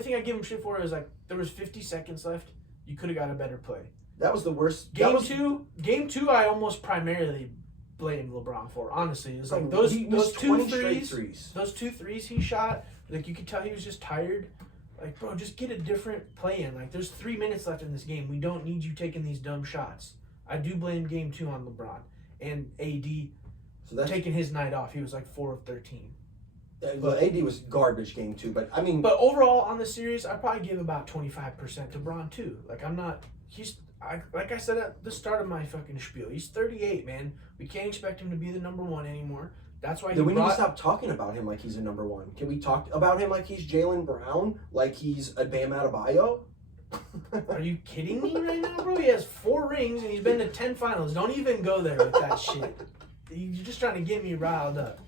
thing I give him shit for is there was 50 seconds left. You could have got a better play. That was the worst. Game two, I almost primarily blame LeBron for. Honestly, it's those 2 threes. Those 2 threes he shot. You could tell he was just tired. Bro, just get a different play in. There's 3 minutes left in this game. We don't need you taking these dumb shots. I do blame game 2 on LeBron and AD. So that's taking his night off. He was 4 of 13. Well, AD was garbage game 2, but I mean. But overall on the series, I probably give about 25% to Bron too. I'm not. Like I said at the start of my fucking spiel, he's 38, man. We can't expect him to be the number 1 anymore. That's why we need to stop talking about him like he's a number 1. Can we talk about him like he's Jaylen Brown, like he's a Bam Adebayo? Are you kidding me right now, bro? He has 4 rings and he's been to 10 finals. Don't even go there with that shit. You're just trying to get me riled up.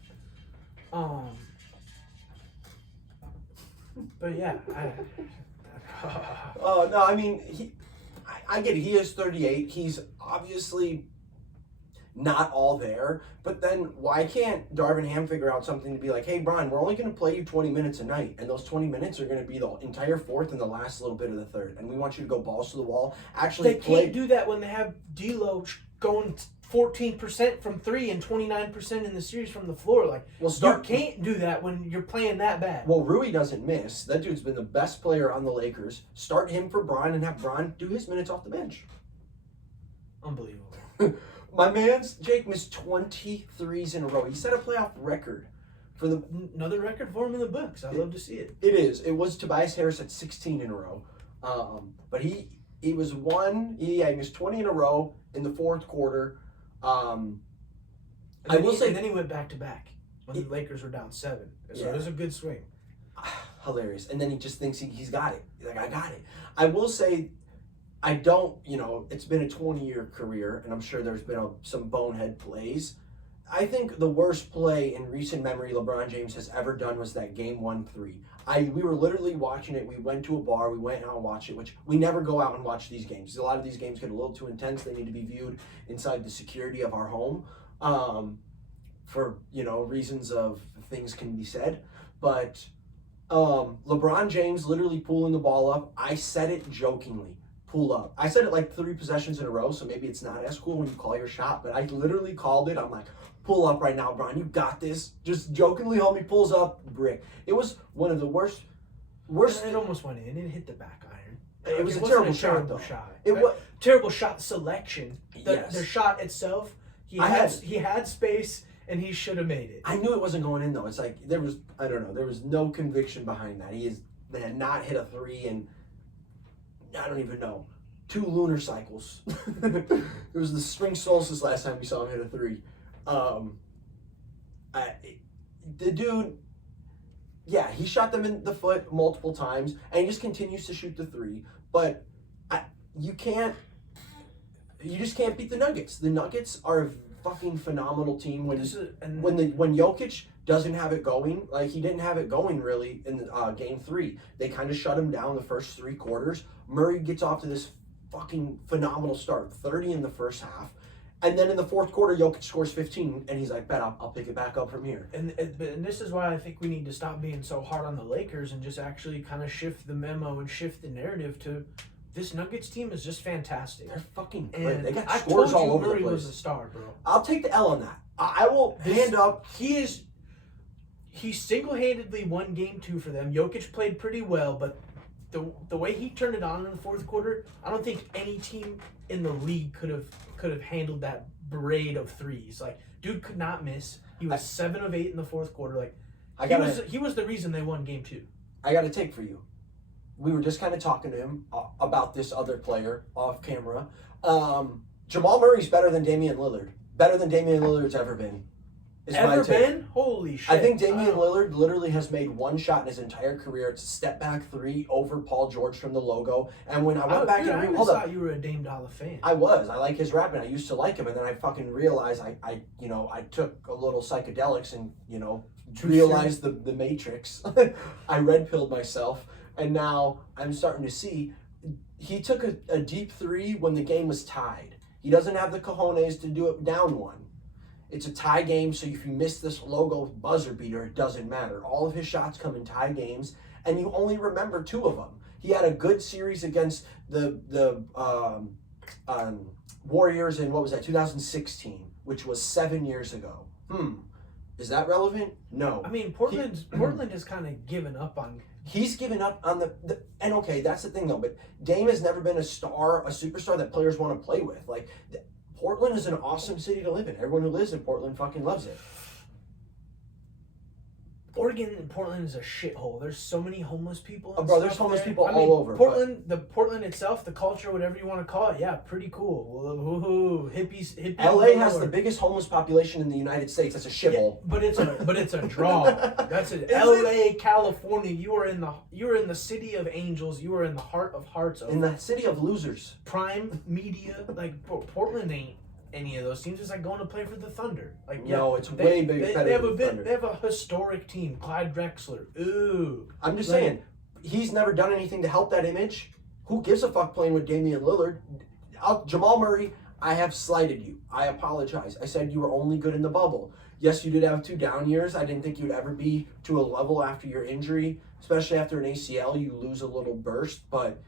But yeah, no, I mean, I get it. He is 38. He's obviously not all there. But then why can't Darvin Ham figure out something to be like, hey, Brian, we're only going to play you 20 minutes a night. And those 20 minutes are going to be the entire 4th and the last little bit of the 3rd. And we want you to go balls to the wall. Actually, they can't do that when they have D'Lo going 14% from 3 and 29% in the series from the floor. Like, Well, you can't do that when you're playing that bad. Well, Rui doesn't miss. That dude's been the best player on the Lakers. Start him for Bron and have Bron do his minutes off the bench. Unbelievable. My man's Jake missed 23s in a row. He set a playoff record for the. Another record for him in the books. I'd love to see it. It is. It was Tobias Harris at 16 in a row. But he was he missed 20 in a row in the fourth quarter. And then he went back to back when the Lakers were down 7. So it was a good swing. Hilarious. And then he just thinks he's got it. He's like, I got it. I will say, I don't, it's been a 20-year career, and I'm sure there's been some bonehead plays. I think the worst play in recent memory LeBron James has ever done was that Game 1-3. We were literally watching it. We went to a bar. We went out and watched it, which we never go out and watch these games. A lot of these games get a little too intense. They need to be viewed inside the security of our home for, reasons of things can be said. But LeBron James literally pulling the ball up. I said it jokingly. Pull up. I said it like 3 possessions in a row, so maybe it's not as cool when you call your shot, but I literally called it. I'm like, pull up right now, Brian. You got this. Just jokingly, homie pulls up, brick. It was one of the worst. It almost went in. It hit the back iron. It was a terrible shot, though. It was terrible shot selection. Yes. The shot itself, he had space and he should have made it. I knew it wasn't going in though. It's like there was no conviction behind that. They had not hit a 3 in I don't even know 2 lunar cycles. It was the spring solstice last time we saw him hit a 3. The dude, he shot them in the foot multiple times, and he just continues to shoot the 3. But you just can't beat the Nuggets. The Nuggets are a fucking phenomenal team. When Jokic doesn't have it going, like he didn't have it going really in Game 3. They kind of shut him down the first 3 quarters. Murray gets off to this fucking phenomenal start, 30 in the first half. And then in the fourth quarter, Jokic scores 15, and he's like, bet I'll pick it back up from here. And this is why I think we need to stop being so hard on the Lakers and just actually kind of shift the memo and shift the narrative to this Nuggets team is just fantastic. They're fucking good. They got I scores told you all over Murray the place. was a star, bro. I'll take the L on that. I will hand up. He single-handedly won Game 2 for them. Jokic played pretty well, but the way he turned it on in the fourth quarter, I don't think any team in the league could have handled that parade of threes. Like, dude could not miss. He was 7 of 8 in the fourth quarter. Like, he was the reason they won Game 2. I got a take for you. We were just kind of talking to him about this other player off camera. Jamal Murray's better than Damian Lillard. Better than Damian Lillard's ever been. Ever been? Holy shit. I think Damian Lillard literally has made one shot in his entire career. It's a step back 3 over Paul George from the logo. And when I went back and I thought you were a Dame Dollar fan. I was. I like his rap and I used to like him. And then I fucking realized I took a little psychedelics and, realized the Matrix. I red pilled myself. And now I'm starting to see he took a deep 3 when the game was tied. He doesn't have the cojones to do it down 1. It's a tie game, so if you miss this logo buzzer beater, it doesn't matter. All of his shots come in tie games, and you only remember 2 of them. He had a good series against the Warriors in, 2016, which was 7 years ago. Is that relevant? No. I mean, Portland has kind of given up on... He's given up on and okay, that's the thing though, but Dame has never been a superstar that players want to play with. Like, Portland is an awesome city to live in. Everyone who lives in Portland fucking loves it. Oregon and Portland is a shithole. There's so many homeless people. Bro, there's homeless people all over. Portland itself, the culture, whatever you want to call it, pretty cool. Woohoo, hippies. LA has the biggest homeless population in the United States. That's a shithole. Yeah, but it's a draw. That's it. LA, California. You are in the city of angels. You are in the heart of hearts. In the city of losers. Prime media. Like, Portland ain't any of those teams. It's like going to play for the Thunder. Like, no, it's way bigger. They have a historic team. Clyde Drexler. Ooh. I'm just saying, he's never done anything to help that image. Who gives a fuck playing with Damian Lillard? Jamal Murray, I have slighted you. I apologize. I said you were only good in the bubble. Yes, you did have 2 down years. I didn't think you'd ever be to a level after your injury, especially after an ACL. You lose a little burst, but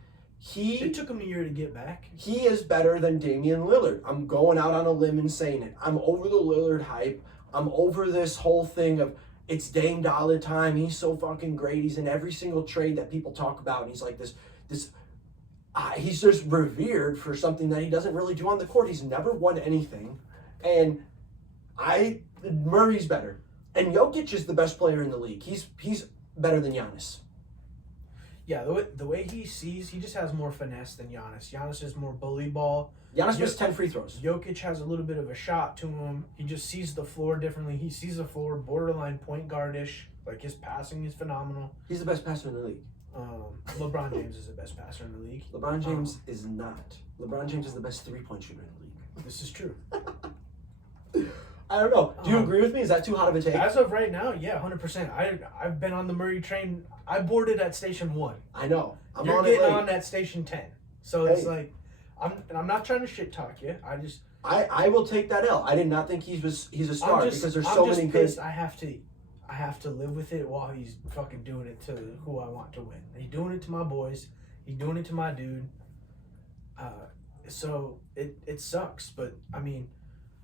It took him a year to get back. He is better than Damian Lillard. I'm going out on a limb and saying it. I'm over the Lillard hype. I'm over this whole thing of it's Dame Dollar time. He's so fucking great. He's in every single trade that people talk about. And he's like this. He's just revered for something that he doesn't really do on the court. He's never won anything. And Murray's better. And Jokic is the best player in the league. He's better than Giannis. Yeah, the way he sees, he just has more finesse than Giannis. Giannis is more bully ball. Giannis missed 10 free throws. Jokic has a little bit of a shot to him. He just sees the floor differently. He sees the floor borderline point guardish. Like, his passing is phenomenal. He's the best passer in the league. LeBron James is the best passer in the league. LeBron James is not. LeBron James is the best three-point shooter in the league. This is true. I don't know. Do you agree with me? Is that too hot of a take? As of right now, yeah, 100%. I've been on the Murray train. I boarded at station 1. I know. You're getting on at station 10. So it's like, I'm not trying to shit talk you. I will take that L. I did not think he's a star because there's so many good. I have to live with it while he's fucking doing it to who I want to win. He's doing it to my boys. He's doing it to my dude. So it sucks, but I mean,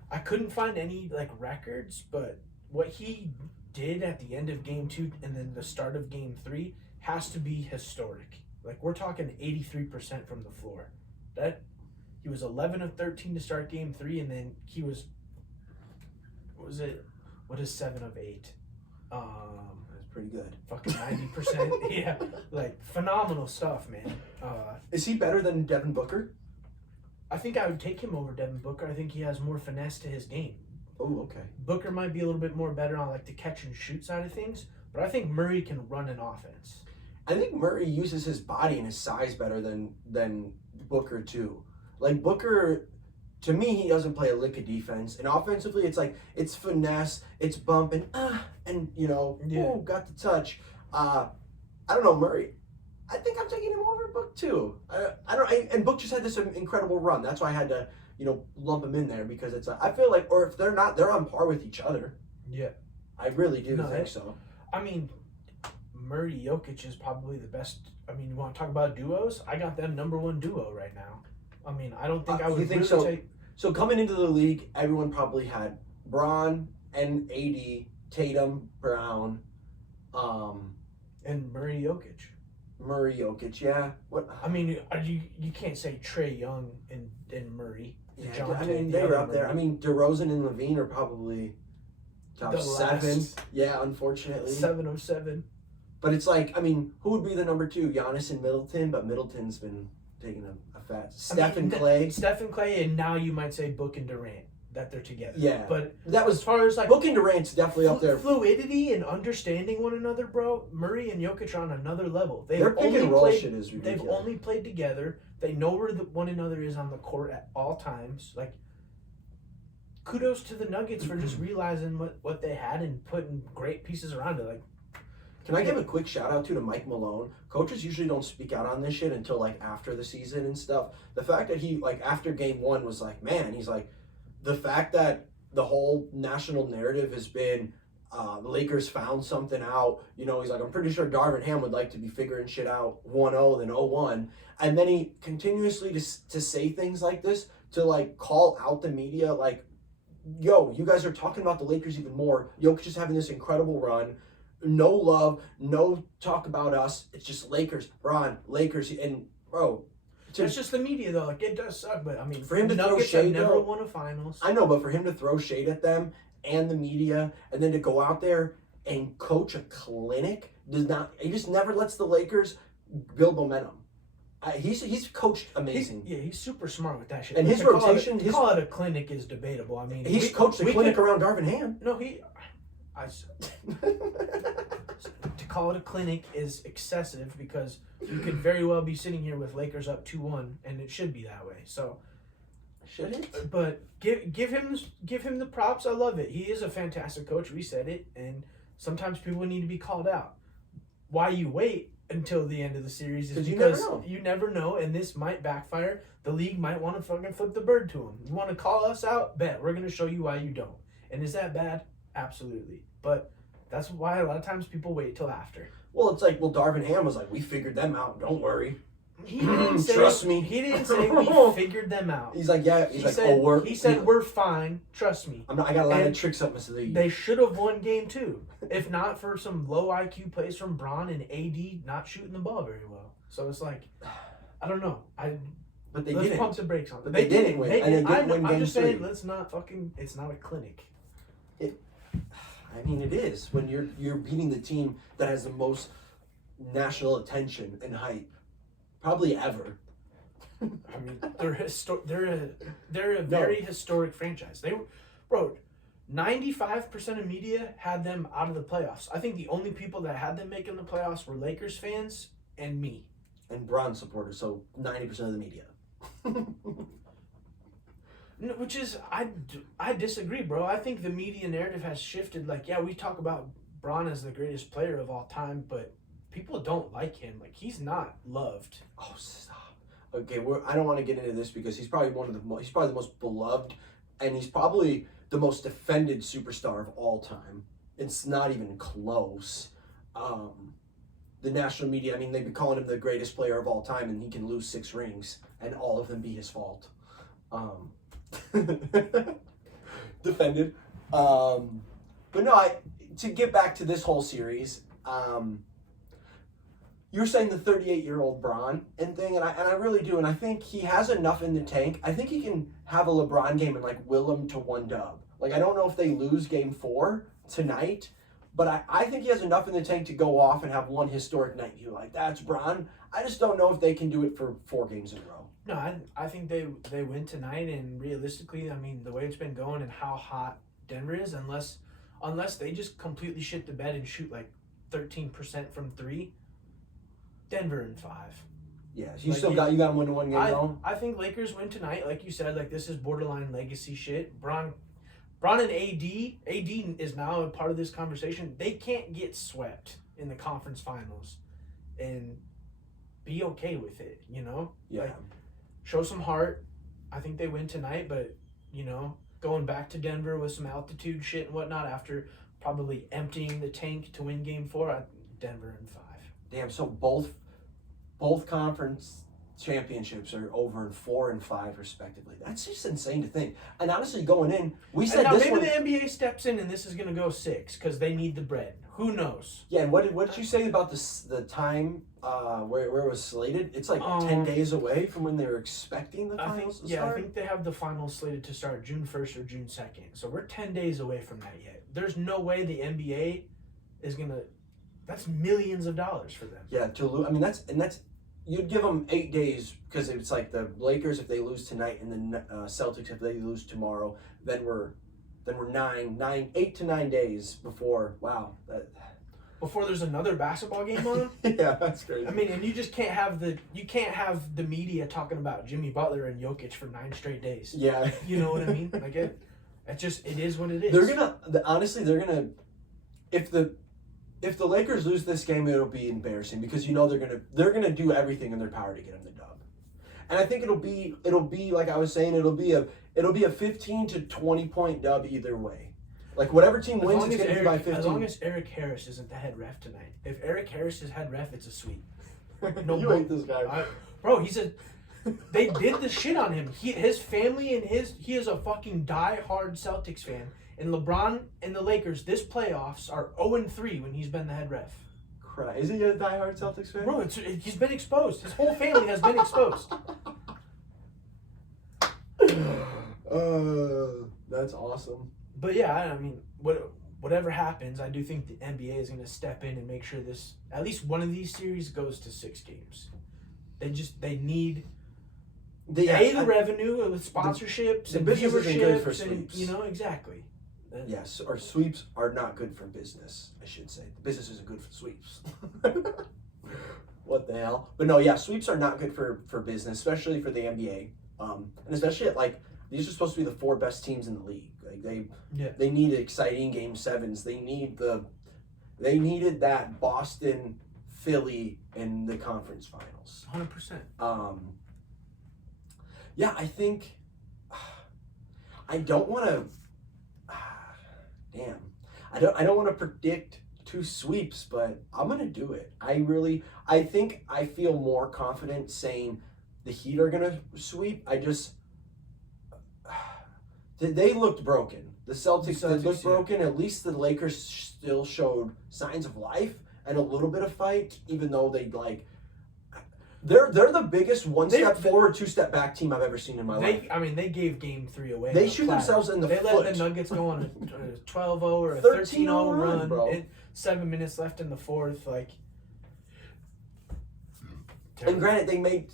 I couldn't find any like records, but what he did at the end of game 2 and then the start of game 3 has to be historic. Like, we're talking 83% from the floor. That he was 11 of 13 to start game 3, and then he was, what is 7 of 8? That's pretty good. Fucking 90%. Yeah, like, phenomenal stuff, man. Is he better than Devin Booker? I think I would take him over Devin Booker. I think he has more finesse to his game. Oh, okay. Booker might be a little bit more better on like the catch and shoot side of things, but I think Murray can run an offense. I think Murray uses his body and his size better than Booker too. Like Booker, to me, he doesn't play a lick of defense, and offensively, it's like it's finesse, it's bump and ooh, got the touch. I don't know, Murray. I think I'm taking him over Book too. And Book just had this incredible run. That's why I had to, lump him in there because it's. I feel like, or if they're not, they're on par with each other. Yeah, I really do think so. I mean, Murray Jokic is probably the best. I mean, you want to talk about duos? I got them number 1 duo right now. I mean, I don't think I would. You think really so? So coming into the league, everyone probably had Bron and AD, Tatum, Brown, and Murray Jokic. Murray Jokic, yeah. What? I mean, you can't say Trae Young and Murray. Yeah, I mean, they were up there. I mean, DeRozan and Levine are probably top 7. Yeah, unfortunately. 7 of 7. But it's like, I mean, who would be the number 2? Giannis and Middleton, but Middleton's been taking a fat. Steph and Clay. Steph and Clay, and now you might say Book and Durant, that they're together. Yeah. But that was, as far as like Book and Durant's definitely up there. Fluidity and understanding one another, bro. Murray and Jokic are on another level. Their pick and roll shit is ridiculous. They've only played together. They know where one another is on the court at all times. Like, kudos to the Nuggets for just realizing what they had and putting great pieces around it. Like, can I give a quick shout out to Mike Malone? Coaches usually don't speak out on this shit until like after the season and stuff. The fact that he like after game 1 was like, man, he's like, the fact that the whole national narrative has been the Lakers found something out. He's like, I'm pretty sure Darvin Ham would like to be figuring shit out 1-0 than 0-1. And then he continuously to say things like this, to like call out the media like, yo, you guys are talking about the Lakers even more. Jokic is having this incredible run. No love, no talk about us. It's just Lakers, Bron, Lakers, and bro. It's just the media though. Like, it does suck, but I mean, for him to Nuggets throw shade, have never won a finals. I know, but for him to throw shade at them and the media, and then to go out there and coach a clinic he just never lets the Lakers build momentum. He's coached amazing. He's super smart with that shit. And his rotation, call it a clinic is debatable. I mean, he's coached a clinic around Darvin Ham. No, to call it a clinic is excessive because you could very well be sitting here with Lakers up 2-1, and it should be that way. So, should it? But give him the props. I love it. He is a fantastic coach. We said it, and sometimes people need to be called out. Why you wait until the end of the series is because you never know, and this might backfire. The league might want to fucking flip the bird to him. You want to call us out? Bet. We're going to show you why you don't. And is that bad? Absolutely. But that's why a lot of times people wait till after. Well, it's like, Darvin Ham was like, we figured them out. Don't worry. He didn't say. Trust me. He didn't say we figured them out. He's like, yeah. He's He like, said, oh, he said we're fine. Trust me. I got a lot And of tricks up my sleeve. They should have won game 2, if not for some low IQ plays from Bron and AD not shooting the ball very well. So it's like, I don't know. But they let's didn't. pump the brakes on. But they didn't win. And they didn't win I'm game just 3. saying, let's not fucking. It's not a clinic. I mean, it is when you're beating the team that has the most national attention and hype, probably ever. I mean, they're a very historic franchise. Bro, 95% of media had them out of the playoffs. I think the only people that had them making the playoffs were Lakers fans and me. And Bron supporters, so 90% of the media. No, which is, I disagree, bro. I think the media narrative has shifted. Like, yeah, we talk about Bron as the greatest player of all time, but people don't like him. Like, he's not loved. Oh, stop. Okay, I don't want to get into this because he's probably he's probably the most beloved, and he's probably the most defended superstar of all time. It's not even close. The national media, I mean, they've been calling him the greatest player of all time, and he can lose 6 rings, and all of them be his fault. Defended. But no, to get back to this whole series, you're saying the 38-year-old Bron and thing, and I really do, and I think he has enough in the tank. I think he can have a LeBron game and like will him to 1 dub. Like, I don't know if they lose game 4 tonight, but I think he has enough in the tank to go off and have 1 historic night. You're like, that's Bron. I just don't know if they can do it for 4 games in a row. No, I think they win tonight, and realistically, I mean, the way it's been going and how hot Denver is, unless they just completely shit the bed and shoot like 13% from 3, Denver in 5. Yeah, so you got them win 1 game though. I think Lakers win tonight, like you said. Like, this is borderline legacy shit. Bron and AD is now a part of this conversation. They can't get swept in the conference finals and be okay with it, you know? Yeah. Like, show some heart. I think they win tonight, but, you know, going back to Denver with some altitude shit and whatnot after probably emptying the tank to win game 4, Denver in 5. Damn, so both conference championships are over in 4 and 5 respectively. That's just insane to think. And honestly, going in, we said now this maybe one. the NBA steps in and this is gonna go 6 because they need the bread. Who knows? Yeah, and what did you say about the time where it was slated? It's like 10 days away from when they were expecting the finals to start. I think they have the finals slated to start June 1st or June 2nd. So we're 10 days away from that yet. There's no way the NBA is gonna. That's millions of dollars for them. Yeah, to lose. I mean, that's you'd give them 8 days because it's like the Lakers if they lose tonight and the Celtics if they lose tomorrow. Then we're 8 to 9 days before. Wow. Before there's another basketball game on. Yeah, that's crazy. I mean, and you just can't have the media talking about Jimmy Butler and Jokic for 9 straight days. Yeah. You know what I mean? Like it is what it is. They're gonna if the Lakers lose this game, it'll be embarrassing because you know they're gonna do everything in their power to get them the dub. And I think it'll be like I was saying, it'll be a 15 to 20 point dub either way. Like whatever team wins, it's gonna be by 15. As long as Eric Harris isn't the head ref tonight. If Eric Harris is head ref, it's a sweep. No, you hate this guy, bro. They did the shit on him. His family and he is a fucking die-hard Celtics fan. And LeBron and the Lakers this playoffs are 0-3 when he's been the head ref. Is he a diehard Celtics fan? Bro, he's been exposed. His whole family has been exposed. That's awesome. But yeah, I mean, whatever happens, I do think the NBA is going to step in and make sure at least one of these series goes to 6 games. They need the revenue with sponsorships and business isn't good for viewerships and sweeps. you know exactly. Yes, or sweeps are not good for business, I should say. The business isn't good for sweeps. What the hell? But no, yeah, sweeps are not good for business, especially for the NBA. And especially these are supposed to be the 4 best teams in the league. Like they need exciting game 7s. They needed that Boston, Philly in the conference finals. 100%. Yeah, I think I don't want to. Damn, I don't want to predict 2 sweeps, but I'm gonna do it. I think I feel more confident saying the Heat are gonna sweep. They looked broken. The Celtics did look broken. At least the Lakers still showed signs of life and a little bit of fight, even though they're the biggest step forward, 2 step back team I've ever seen in my life. I mean, they gave Game 3 away. They shoot themselves in the foot. They let the Nuggets go on a 12-0 or a 13-0 run, bro. And 7 minutes left in the fourth. Like, and granted,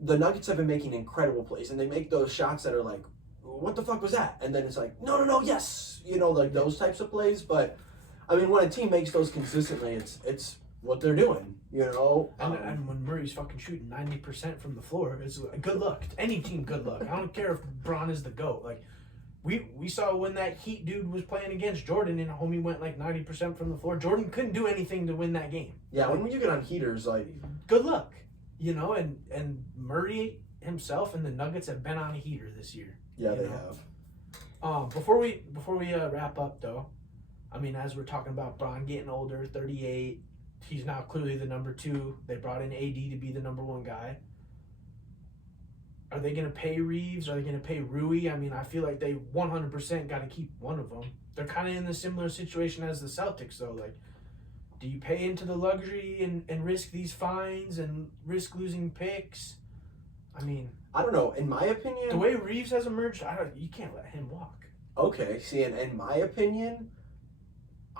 the Nuggets have been making incredible plays, and they make those shots that are like, what the fuck was that? And then it's like, no, yes, like those types of plays. But I mean, when a team makes those consistently, it's what they're doing, And when Murray's fucking shooting 90% from the floor, it's good luck. Any team, good luck. I don't care if Bron is the GOAT. Like, we saw when that Heat dude was playing against Jordan and homie went like 90% from the floor. Jordan couldn't do anything to win that game. Yeah, when you get on heaters, like, good luck, and Murray himself and the Nuggets have been on a heater this year. Yeah, they have. Before we wrap up though, I mean, as we're talking about Bron getting older, 38. He's now clearly the number 2. They brought in AD to be the number 1 guy. Are they going to pay Reeves? Are they going to pay Rui? I mean, I feel like they 100% got to keep one of them. They're kind of in a similar situation as the Celtics, though. Like, do you pay into the luxury and risk these fines and risk losing picks? I mean, I don't know. In my opinion, the way Reeves has emerged, you can't let him walk. Okay, see, and in my opinion,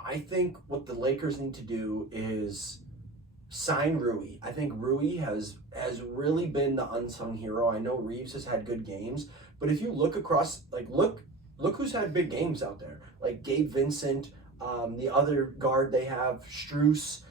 I think what the Lakers need to do is sign Rui. I think Rui has really been the unsung hero. I know Reeves has had good games, but if you look across, like, look who's had big games out there. Like Gabe Vincent, the other guard they have, Strus,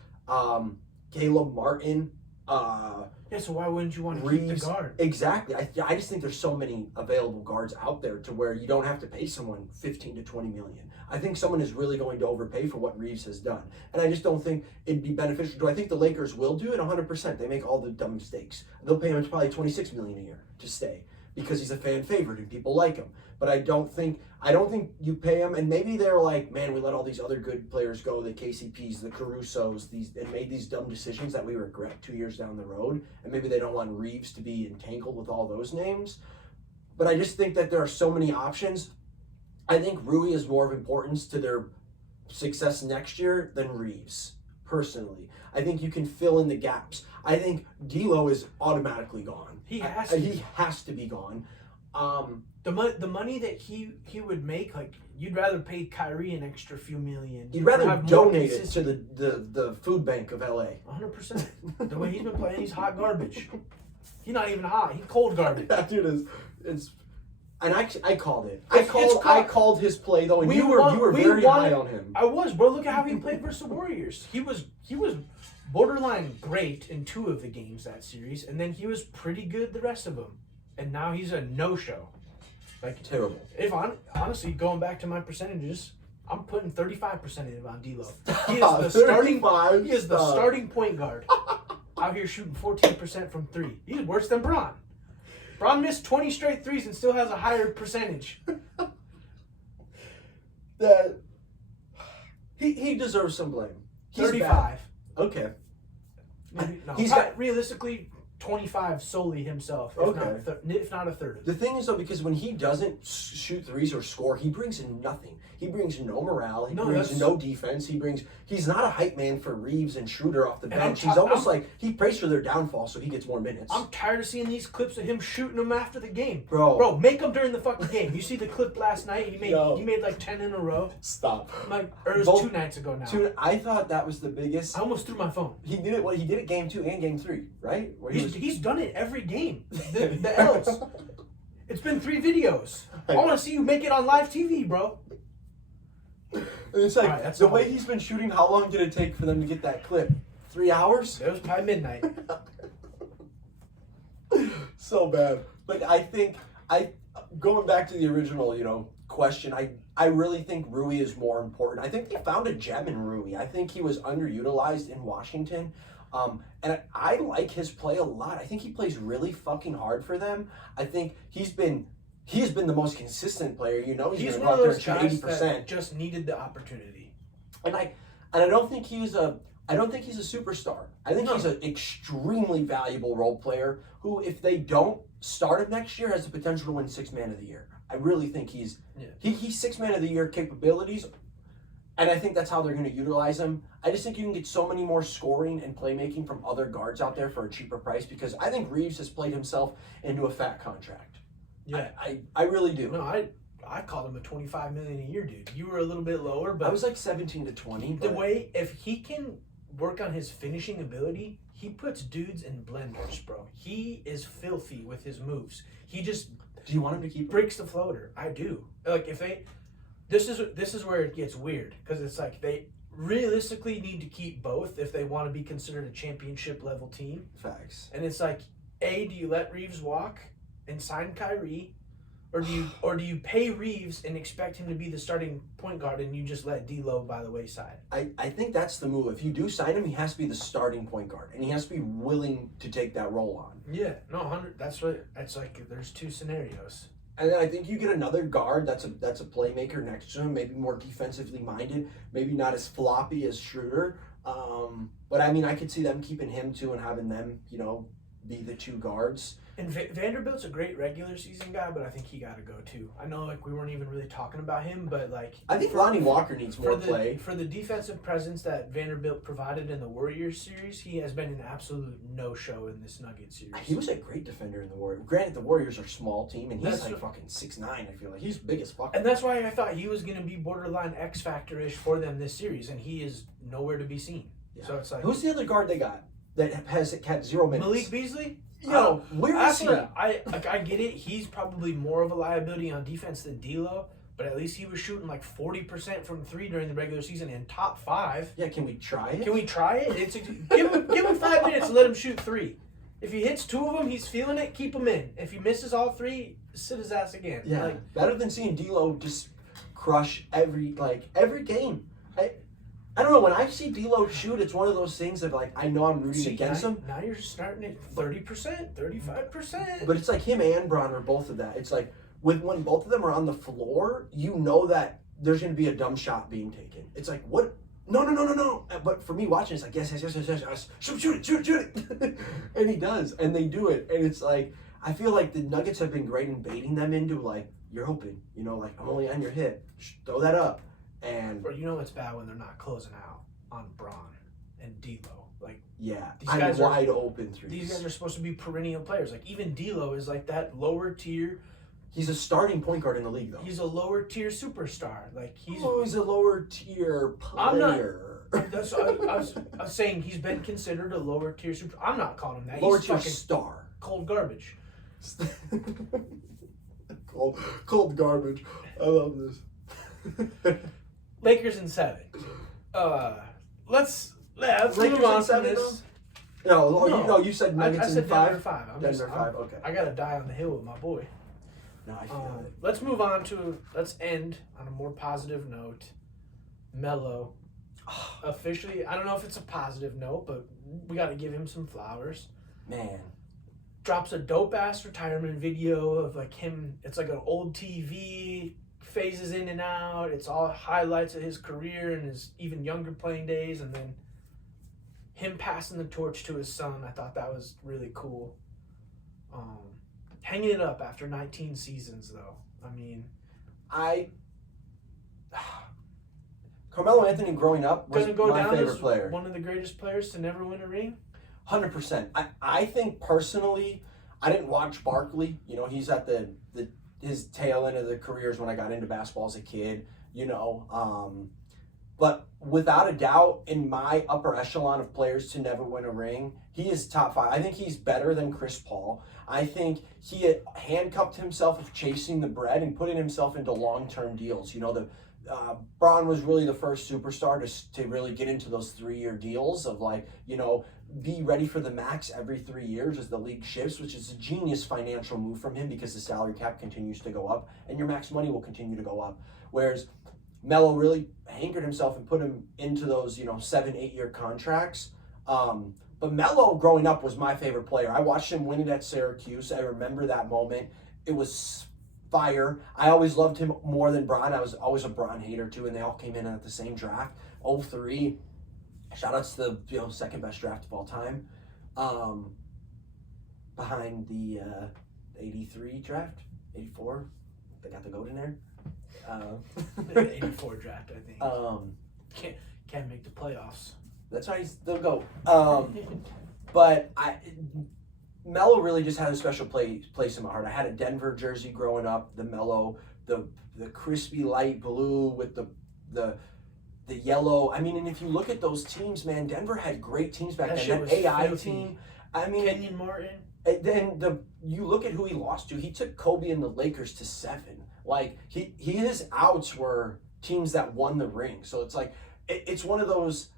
Caleb Martin. So why wouldn't you want to Reeves, keep the guard? Exactly. I just think there's so many available guards out there to where you don't have to pay someone 15 to 20 million. I think someone is really going to overpay for what Reeves has done. And I just don't think it'd be beneficial. Do I think the Lakers will do it? 100%. They make all the dumb mistakes. They'll pay him probably $26 million a year to stay because he's a fan favorite and people like him. But I don't think you pay him, and maybe they're like, man, we let all these other good players go, the KCPs, the Carusos, and made these dumb decisions that we regret 2 years down the road, and maybe they don't want Reeves to be entangled with all those names. But I just think that there are so many options. I think Rui is more of importance to their success next year than Reeves, personally. I think you can fill in the gaps. I think D'Lo is automatically gone. He has to be gone. The money that he would make, like, you'd rather pay Kyrie an extra few million. You'd rather donate it to the food bank of LA. 100%. The way he's been playing, he's hot garbage. He's not even hot. He's cold garbage. That dude is. And I called it. I called his play though, and you were very high on him. I was, bro. Look at how he played versus the Warriors. He was borderline great in 2 of the games that series, and then he was pretty good the rest of them. And now he's a no-show. Like, terrible. If honestly, going back to my percentages, I'm putting 35% of it on D'Lo. He is the starting point guard. Out here shooting 14% from 3. He's worse than Bron. Bron missed 20 straight threes and still has a higher percentage. He deserves some blame. He's 35. bad. Okay. No, he's got realistically 25 solely himself, if not a third. The thing is though, because when he doesn't shoot threes or score, he brings in nothing. He brings no morale. He brings no defense. He's not a hype man for Reeves and Schroeder off the bench. He's almost like he prays for their downfall so he gets more minutes. I'm tired of seeing these clips of him shooting them after the game. Bro, make them during the fucking game. You see the clip last night? He made like 10 in a row. Stop. Or it was 2 nights ago now. I thought that was the biggest. I almost threw my phone. He did it. He did it game 2 and game 3, right? He's done it every game. The L's. It's been 3 videos. I want to see you make it on live TV, bro. And it's like, the way he's been shooting, how long did it take for them to get that clip? 3 hours? It was probably midnight. So bad. But I think, going back to the original, question, I really think Rui is more important. I think they found a gem in Rui. I think he was underutilized in Washington. And I like his play a lot. I think he plays really fucking hard for them. I think he has been the most consistent player. He's one of those guys that just needed the opportunity. And And I don't think he's a superstar. I think he's an extremely valuable role player who, if they don't start him next year, has the potential to win Sixth Man of the Year. I really think he's Sixth Man of the Year capabilities, and I think that's how they're going to utilize him. I just think you can get so many more scoring and playmaking from other guards out there for a cheaper price, because I think Reeves has played himself into a fat contract. Yeah, I really do. No, I called him a $25 million a year dude. You were a little bit lower, but I was like 17 to 20. The way, if he can work on his finishing ability, he puts dudes in blenders, bro. He is filthy with his moves. He just do you want him to keep breaks the floater? I do. Like if they, this is where it gets weird, because it's like they realistically need to keep both if they want to be considered a championship level team. Facts. And it's like, do you let Reeves walk and sign Kyrie, or do you pay Reeves and expect him to be the starting point guard and you just let D'Lo by the wayside? I think that's the move. If you do sign him, he has to be the starting point guard, and he has to be willing to take that role on. Yeah, no, 100. That's like there's two scenarios. And then I think you get another guard that's a playmaker next to him, maybe more defensively minded, maybe not as floppy as Schroeder. But I mean, I could see them keeping him too and having them, be the two guards. And Vanderbilt's a great regular season guy, but I think he got to go too. I know, like, we weren't even really talking about him, but like I think Lonnie Walker needs more play. For the defensive presence that Vanderbilt provided in the Warriors series, he has been an absolute no-show in this Nuggets series. He was a great defender in the Warriors. Granted, the Warriors are a small team, and he's fucking 6'9", I feel like. He's big as fuck. And that's why I thought he was going to be borderline X-Factor-ish for them this series, and he is nowhere to be seen. Yeah. So it's like, who's the other guard they got that has had 0 minutes? Malik Beasley? Yo, where is he? I get it. He's probably more of a liability on defense than D'Lo, but at least he was shooting like 40% from 3 during the regular season and top 5. Yeah, can we try it? Can we try it? Give him 5 minutes and let him shoot 3. If he hits 2 of them, he's feeling it. Keep him in. If he misses all 3, sit his ass again. Yeah, better than seeing D'Lo just crush every game. I don't know, when I see D'Lo shoot, it's one of those things that, like, I know I'm rooting against him. Now you're starting at 30%, 35%. But it's like him and Bron are both of that. It's like, when both of them are on the floor, you know that there's going to be a dumb shot being taken. It's like, what? No. But for me watching, it's like, yes. Shoot it. And he does, and they do it. And it's like, I feel like the Nuggets have been great in baiting them into, like, you're open. Like, I'm only on your hip. Throw that up. And it's bad when they're not closing out on Bron and D'Lo. Like, yeah, these guys are wide open threes. These guys are supposed to be perennial players. Like, even D'Lo is like that lower tier. He's a starting point guard in the league, though. He's a lower tier superstar. Like, he's a lower tier player. That's I was saying he's been considered a lower tier super. I'm not calling him that. Lower he's tier star. Cold garbage. cold garbage. I love this. Lakers and 7. Let's move on from this. No, you said Nuggets I said in 5. Denver 5. Denver 5. Okay. I gotta die on the hill with my boy. No, I feel it. Let's end on a more positive note. Melo, officially, I don't know if it's a positive note, but we got to give him some flowers. Man. Drops a dope ass retirement video of like him. It's like an old TV. Phases in and out. It's all highlights of his career and his even younger playing days, and then him passing the torch to his son. I thought that was really cool. Hanging it up after 19 seasons, though. I mean, Carmelo Anthony growing up was my favorite as player. One of the greatest players to never win a ring. 100%. I think personally, I didn't watch Barkley. He's at his tail end of the careers when I got into basketball as a kid, but without a doubt, in my upper echelon of players to never win a ring, he is top 5. I think he's better than Chris Paul. I think he had handcuffed himself of chasing the bread and putting himself into long-term deals. Bron was really the first superstar to really get into those 3-year deals of be ready for the max every 3 years as the league shifts, which is a genius financial move from him because the salary cap continues to go up and your max money will continue to go up. Whereas Melo really anchored himself and put him into those 7-8 year contracts. But Melo growing up was my favorite player. I watched him win it at Syracuse. I remember that moment. It was fire. I always loved him more than Bron. I was always a Bron hater too, and they all came in at the same draft. 03. Shout outs to the second best draft of all time. Behind the 83 draft, 84. They got the goat in there. The 84 draft, I think. Can't make the playoffs. That's why he's the goat. But Melo really just had a special place in my heart. I had a Denver jersey growing up. The Melo, the crispy light blue with the yellow. I mean, and if you look at those teams, man, Denver had great teams back then. That AI filthy. team. I mean, Kenyon Martin. Then you look at who he lost to. He took Kobe and the Lakers to 7. Like his outs were teams that won the ring. So it's like it's one of those.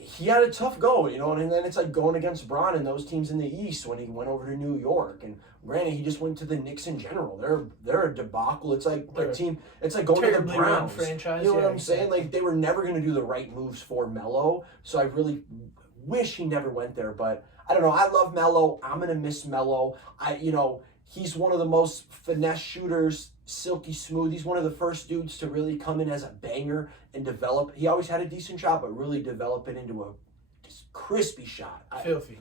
He had a tough go, and then it's like going against Bron and those teams in the East when he went over to New York. And granted, he just went to the Knicks in general. They're a debacle. It's like their team. It's like going to the Browns. Franchise, you know what I'm saying? Like they were never going to do the right moves for Melo. So I really wish he never went there. But I don't know. I love Melo. I'm gonna miss Melo. He's one of the most finesse shooters. Silky smooth. He's one of the first dudes to really come in as a banger and develop. He always had a decent shot, but really develop it into a just crispy shot. Filthy.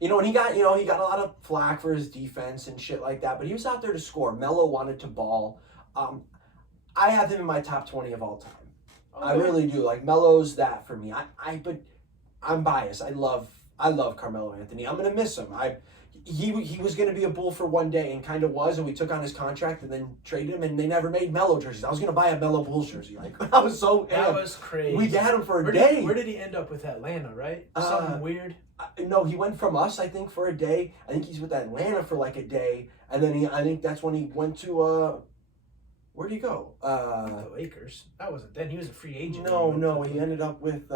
And he got a lot of flack for his defense and shit like that, but he was out there to score. Melo wanted to ball. I have him in my top 20 of all time. Okay. I really do. Like Melo's that for me. But I'm biased. I love Carmelo Anthony. I'm gonna miss him. He was going to be a Bull for one day and kind of was, and we took on his contract and then traded him, and they never made Melo jerseys. I was going to buy a Melo Bulls jersey. Like I was so that was crazy. We had him for a day. Where did he end up with Atlanta? Right? Something weird. No, he went from us. I think for a day. I think he's with Atlanta for like a day, and then I think that's when he went to where'd he go? The Lakers. That wasn't then. He was a free agent. No, he ended up with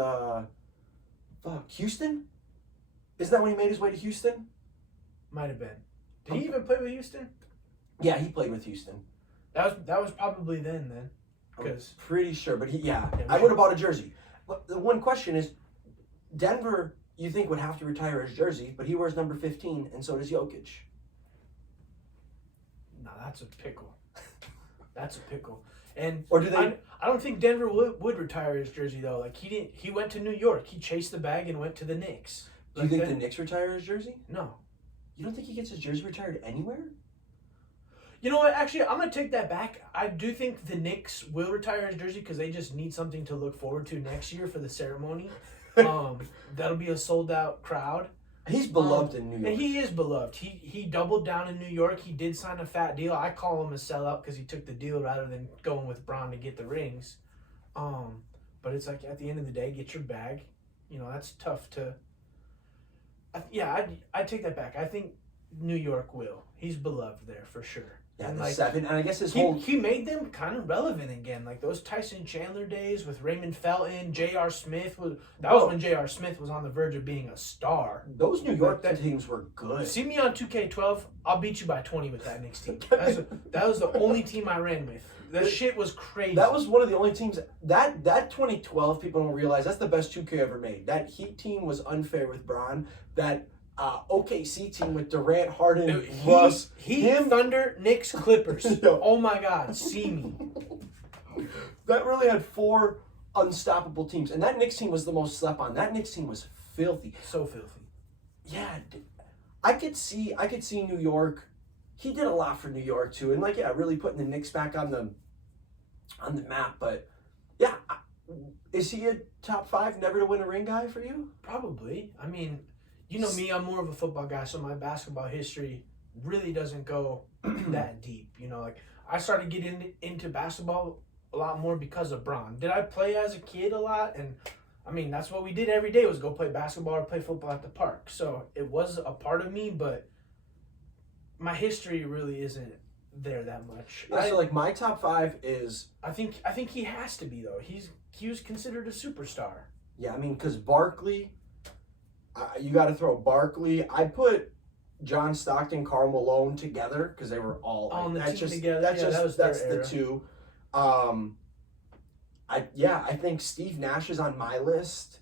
Houston. Isn't that when he made his way to Houston? Might have been. Did he even play with Houston? Yeah, he played with Houston. That was probably then. Because pretty sure, but I would have bought a jersey. But the one question is, Denver, you think would have to retire his jersey, but he wears number 15, and so does Jokic. No, that's a pickle. That's a pickle. And or do they? I don't think Denver would retire his jersey though. Like he didn't. He went to New York. He chased the bag and went to the Knicks. Do you think the Knicks retire his jersey? No. You don't think he gets his jersey retired anywhere? You know what? Actually, I'm going to take that back. I do think the Knicks will retire his jersey because they just need something to look forward to next year for the ceremony. That'll be a sold-out crowd. He's beloved in New York. And he is beloved. He doubled down in New York. He did sign a fat deal. I call him a sellout because he took the deal rather than going with Bron to get the rings. But it's like, at the end of the day, get your bag. That's tough to... I take that back. I think New York will. He's beloved there for sure. Yeah, and the 7, and I guess he made them kind of relevant again. Like those Tyson Chandler days with Raymond Felton, J.R. Smith was when J.R. Smith was on the verge of being a star. Those New York teams were good. See me on 2K12, I'll beat you by 20 with that Knicks team. That was the only team I ran with. That shit was crazy. That was one of the only teams that 2012 people don't realize that's the best 2K ever made. That Heat team was unfair with Bron. That OKC team with Durant, Harden, Russ, Thunder, Knicks, Clippers. Oh my God, see me. That really had 4 unstoppable teams, and that Knicks team was the most slept on. That Knicks team was filthy, so filthy. Yeah, I could see New York. He did a lot for New York too, and really putting the Knicks back on the map. But yeah, is he a top 5 never to win a ring guy for you? Probably. I mean, you know me, I'm more of a football guy, so my basketball history really doesn't go that deep. I started getting into basketball a lot more because of Bron. Did I play as a kid a lot? And I mean, that's what we did every day was go play basketball or play football at the park. So it was a part of me, but my history really isn't there that much. Yeah, so my top 5 is... I think he has to be, though. He was considered a superstar. Yeah, I mean, because Barkley... you got to throw Barkley. I put John Stockton, Karl Malone together because they were all on the team together. That's the two. I think Steve Nash is on my list.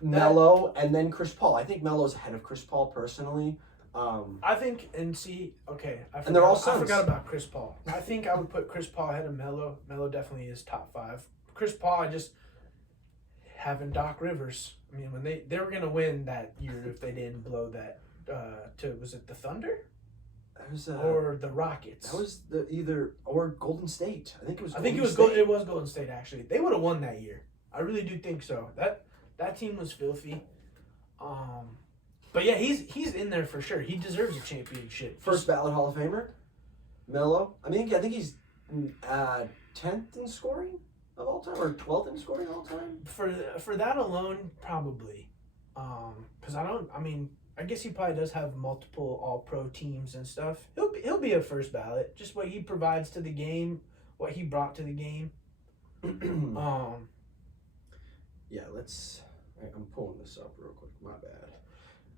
Melo and then Chris Paul. I think Melo's ahead of Chris Paul personally. I think and they're all sons. I forgot about Chris Paul. I think I would put Chris Paul ahead of Melo. Melo definitely is top 5 Chris Paul, having Doc Rivers. I mean, when they were gonna win that year if they didn't blow that was it the Thunder? That was or the Rockets? That was or Golden State. I think it was. It was Golden State actually. They would have won that year. I really do think so. That team was filthy. But yeah, he's in there for sure. He deserves a championship. First ballot Hall of Famer, Melo. I think he's 10th in scoring of all time, or 12th in scoring of all time. For that alone, probably. Because I guess he probably does have multiple All-Pro teams and stuff. He'll be a first ballot. Just what he provides to the game, what he brought to the game. Yeah, I'm pulling this up real quick. My bad.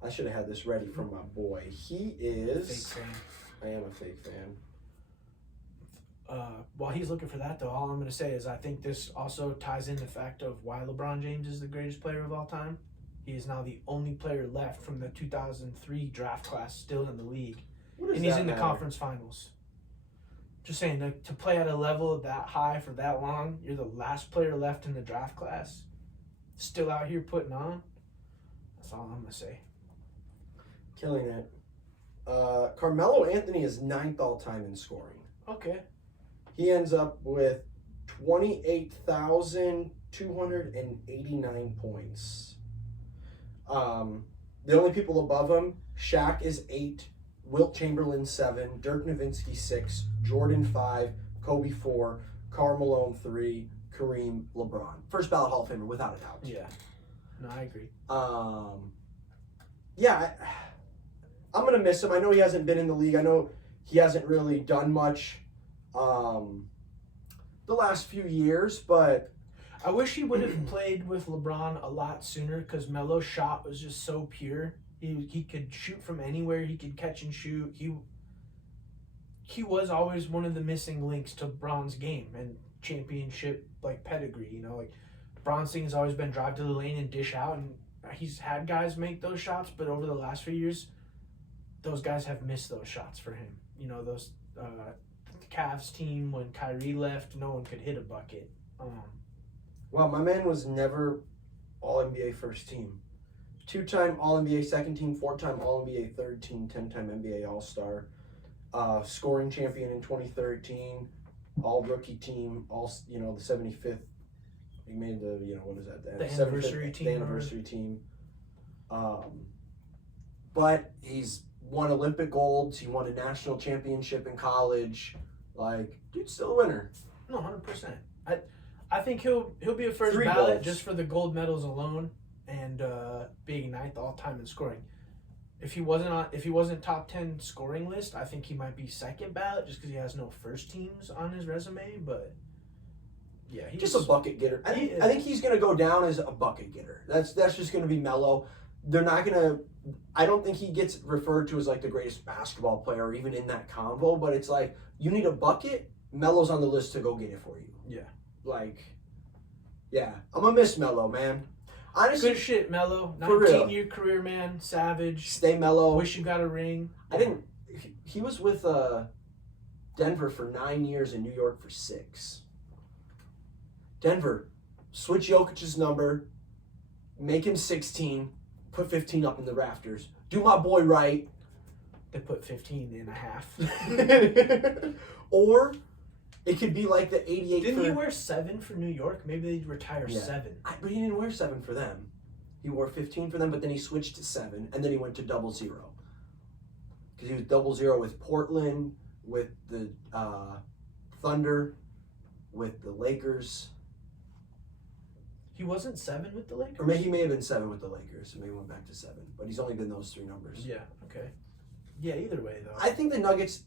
I should have had this ready from my boy. He is. Fake fan. I am a fake fan. While he's looking for that, though, all I'm going to say is I think this also ties in the fact of why LeBron James is the greatest player of all time. He is now the only player left from the 2003 draft class still in the league. And he's in the conference finals. Just saying, to play at a level that high for that long, you're the last player left in the draft class, still out here putting on. That's all I'm going to say. Killing it. Carmelo Anthony is 9th all-time in scoring. Okay. He ends up with 28,289 points. The only people above him, Shaq is 8, Wilt Chamberlain 7, Dirk Nowitzki 6, Jordan 5, Kobe 4, Karl Malone 3, Kareem, LeBron. First ballot Hall of Famer without a doubt. Yeah. No, I agree. Yeah, I'm going to miss him. I know he hasn't been in the league. I know he hasn't really done much the last few years, but I wish he would have played with LeBron a lot sooner because Melo's shot was just so pure. He could shoot from anywhere. He could catch and shoot. He was always one of the missing links to Bron's game and championship pedigree. You know, Bron's thing has always been drive to the lane and dish out, and he's had guys make those shots, but over the last few years, those guys have missed those shots for him. You know, those the Cavs team when Kyrie left, no one could hit a bucket. Well, my man was never All-NBA first team. 2-time All-NBA second team, 4-time All-NBA third team, 10-time NBA All-Star. Scoring champion in 2013. All-rookie team, the 75th. He made the, what is that? The anniversary team. The anniversary team. But he's won Olympic golds. He won a national championship in college. Dude's still a winner. No, 100%. I think he'll be a first 3 ballot golds. just for the gold medals alone and being 9th all time in scoring. If he wasn't top 10 scoring list, I think he might be second ballot just because he has no first teams on his resume. But yeah, he's just a bucket getter. I think he's gonna go down as a bucket getter. That's just gonna be Melo. They're not gonna. I don't think he gets referred to as the greatest basketball player, or even in that convo. But it's you need a bucket. Melo's on the list to go get it for you. Yeah. Yeah, I'm gonna miss Melo, man. Honestly, good shit, Melo. For real. 19-year career, man. Savage. Stay Melo. Wish you got a ring. He was with Denver for 9 years and New York for 6. Denver, switch Jokic's number, make him 16, put 15 up in the rafters. Do my boy right. They put 15 and a half. Or it could be the 88. Didn't he wear 7 for New York? Maybe they'd retire 7. But he didn't wear 7 for them. He wore 15 for them, but then he switched to 7, and then he went to 00. Because he was 00 with Portland, with the Thunder, with the Lakers. He wasn't 7 with the Lakers? Or maybe he may have been 7 with the Lakers, and maybe went back to 7. But he's only been those 3 numbers. Yeah, okay. Yeah, either way, though. I think the Nuggets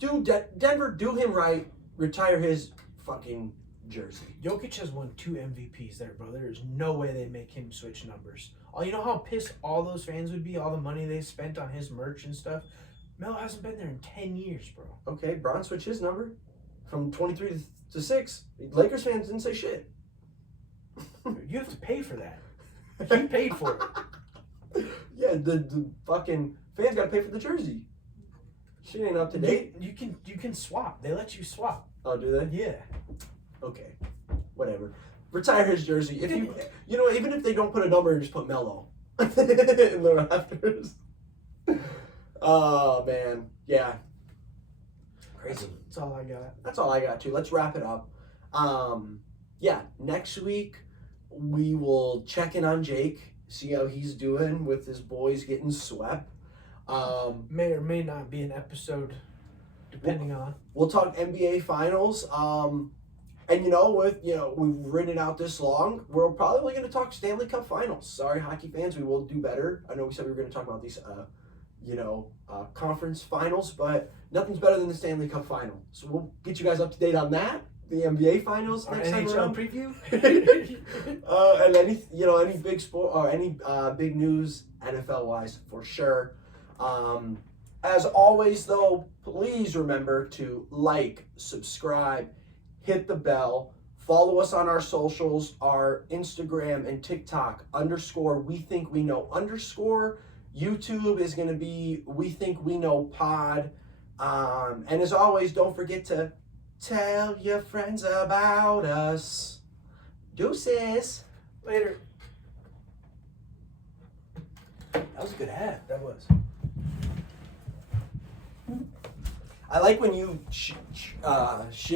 do Denver, do him right, retire his fucking jersey. Jokic has won 2 MVPs there, bro. There is no way they make him switch numbers. You know how pissed all those fans would be, all the money they spent on his merch and stuff? Melo hasn't been there in 10 years, bro. Okay, Bron switched his number from 23 to 6. Lakers fans didn't say shit. You have to pay for that. He paid for it. Yeah, the fucking fans got to pay for the jersey. Shit ain't up to date. You can swap. They let you swap. Oh, do they? Yeah. Okay. whatever. Retire his jersey. If even if they don't put a number, just put Melo in the rafters. Oh man, yeah. Crazy. That's all I got. That's all I got too. Let's wrap it up. Yeah, next week we will check in on Jake, see how he's doing with his boys getting swept. May or may not be an episode, depending on. We'll talk NBA Finals. And we've written it out this long. We're probably going to talk Stanley Cup Finals. Sorry, hockey fans, we will do better. I know we said we were going to talk about these, conference finals, but nothing's better than the Stanley Cup Final. So we'll get you guys up to date on that. The NBA Finals Our next time NHL around. preview. And any big sport or any big news NFL wise for sure. As always, though, please remember to like, subscribe, hit the bell, follow us on our socials, our Instagram and TikTok _we think we know _ YouTube is going to be we think we know pod. And as always, don't forget to tell your friends about us. Deuces. Later. That was a good ad. That was. I like when you share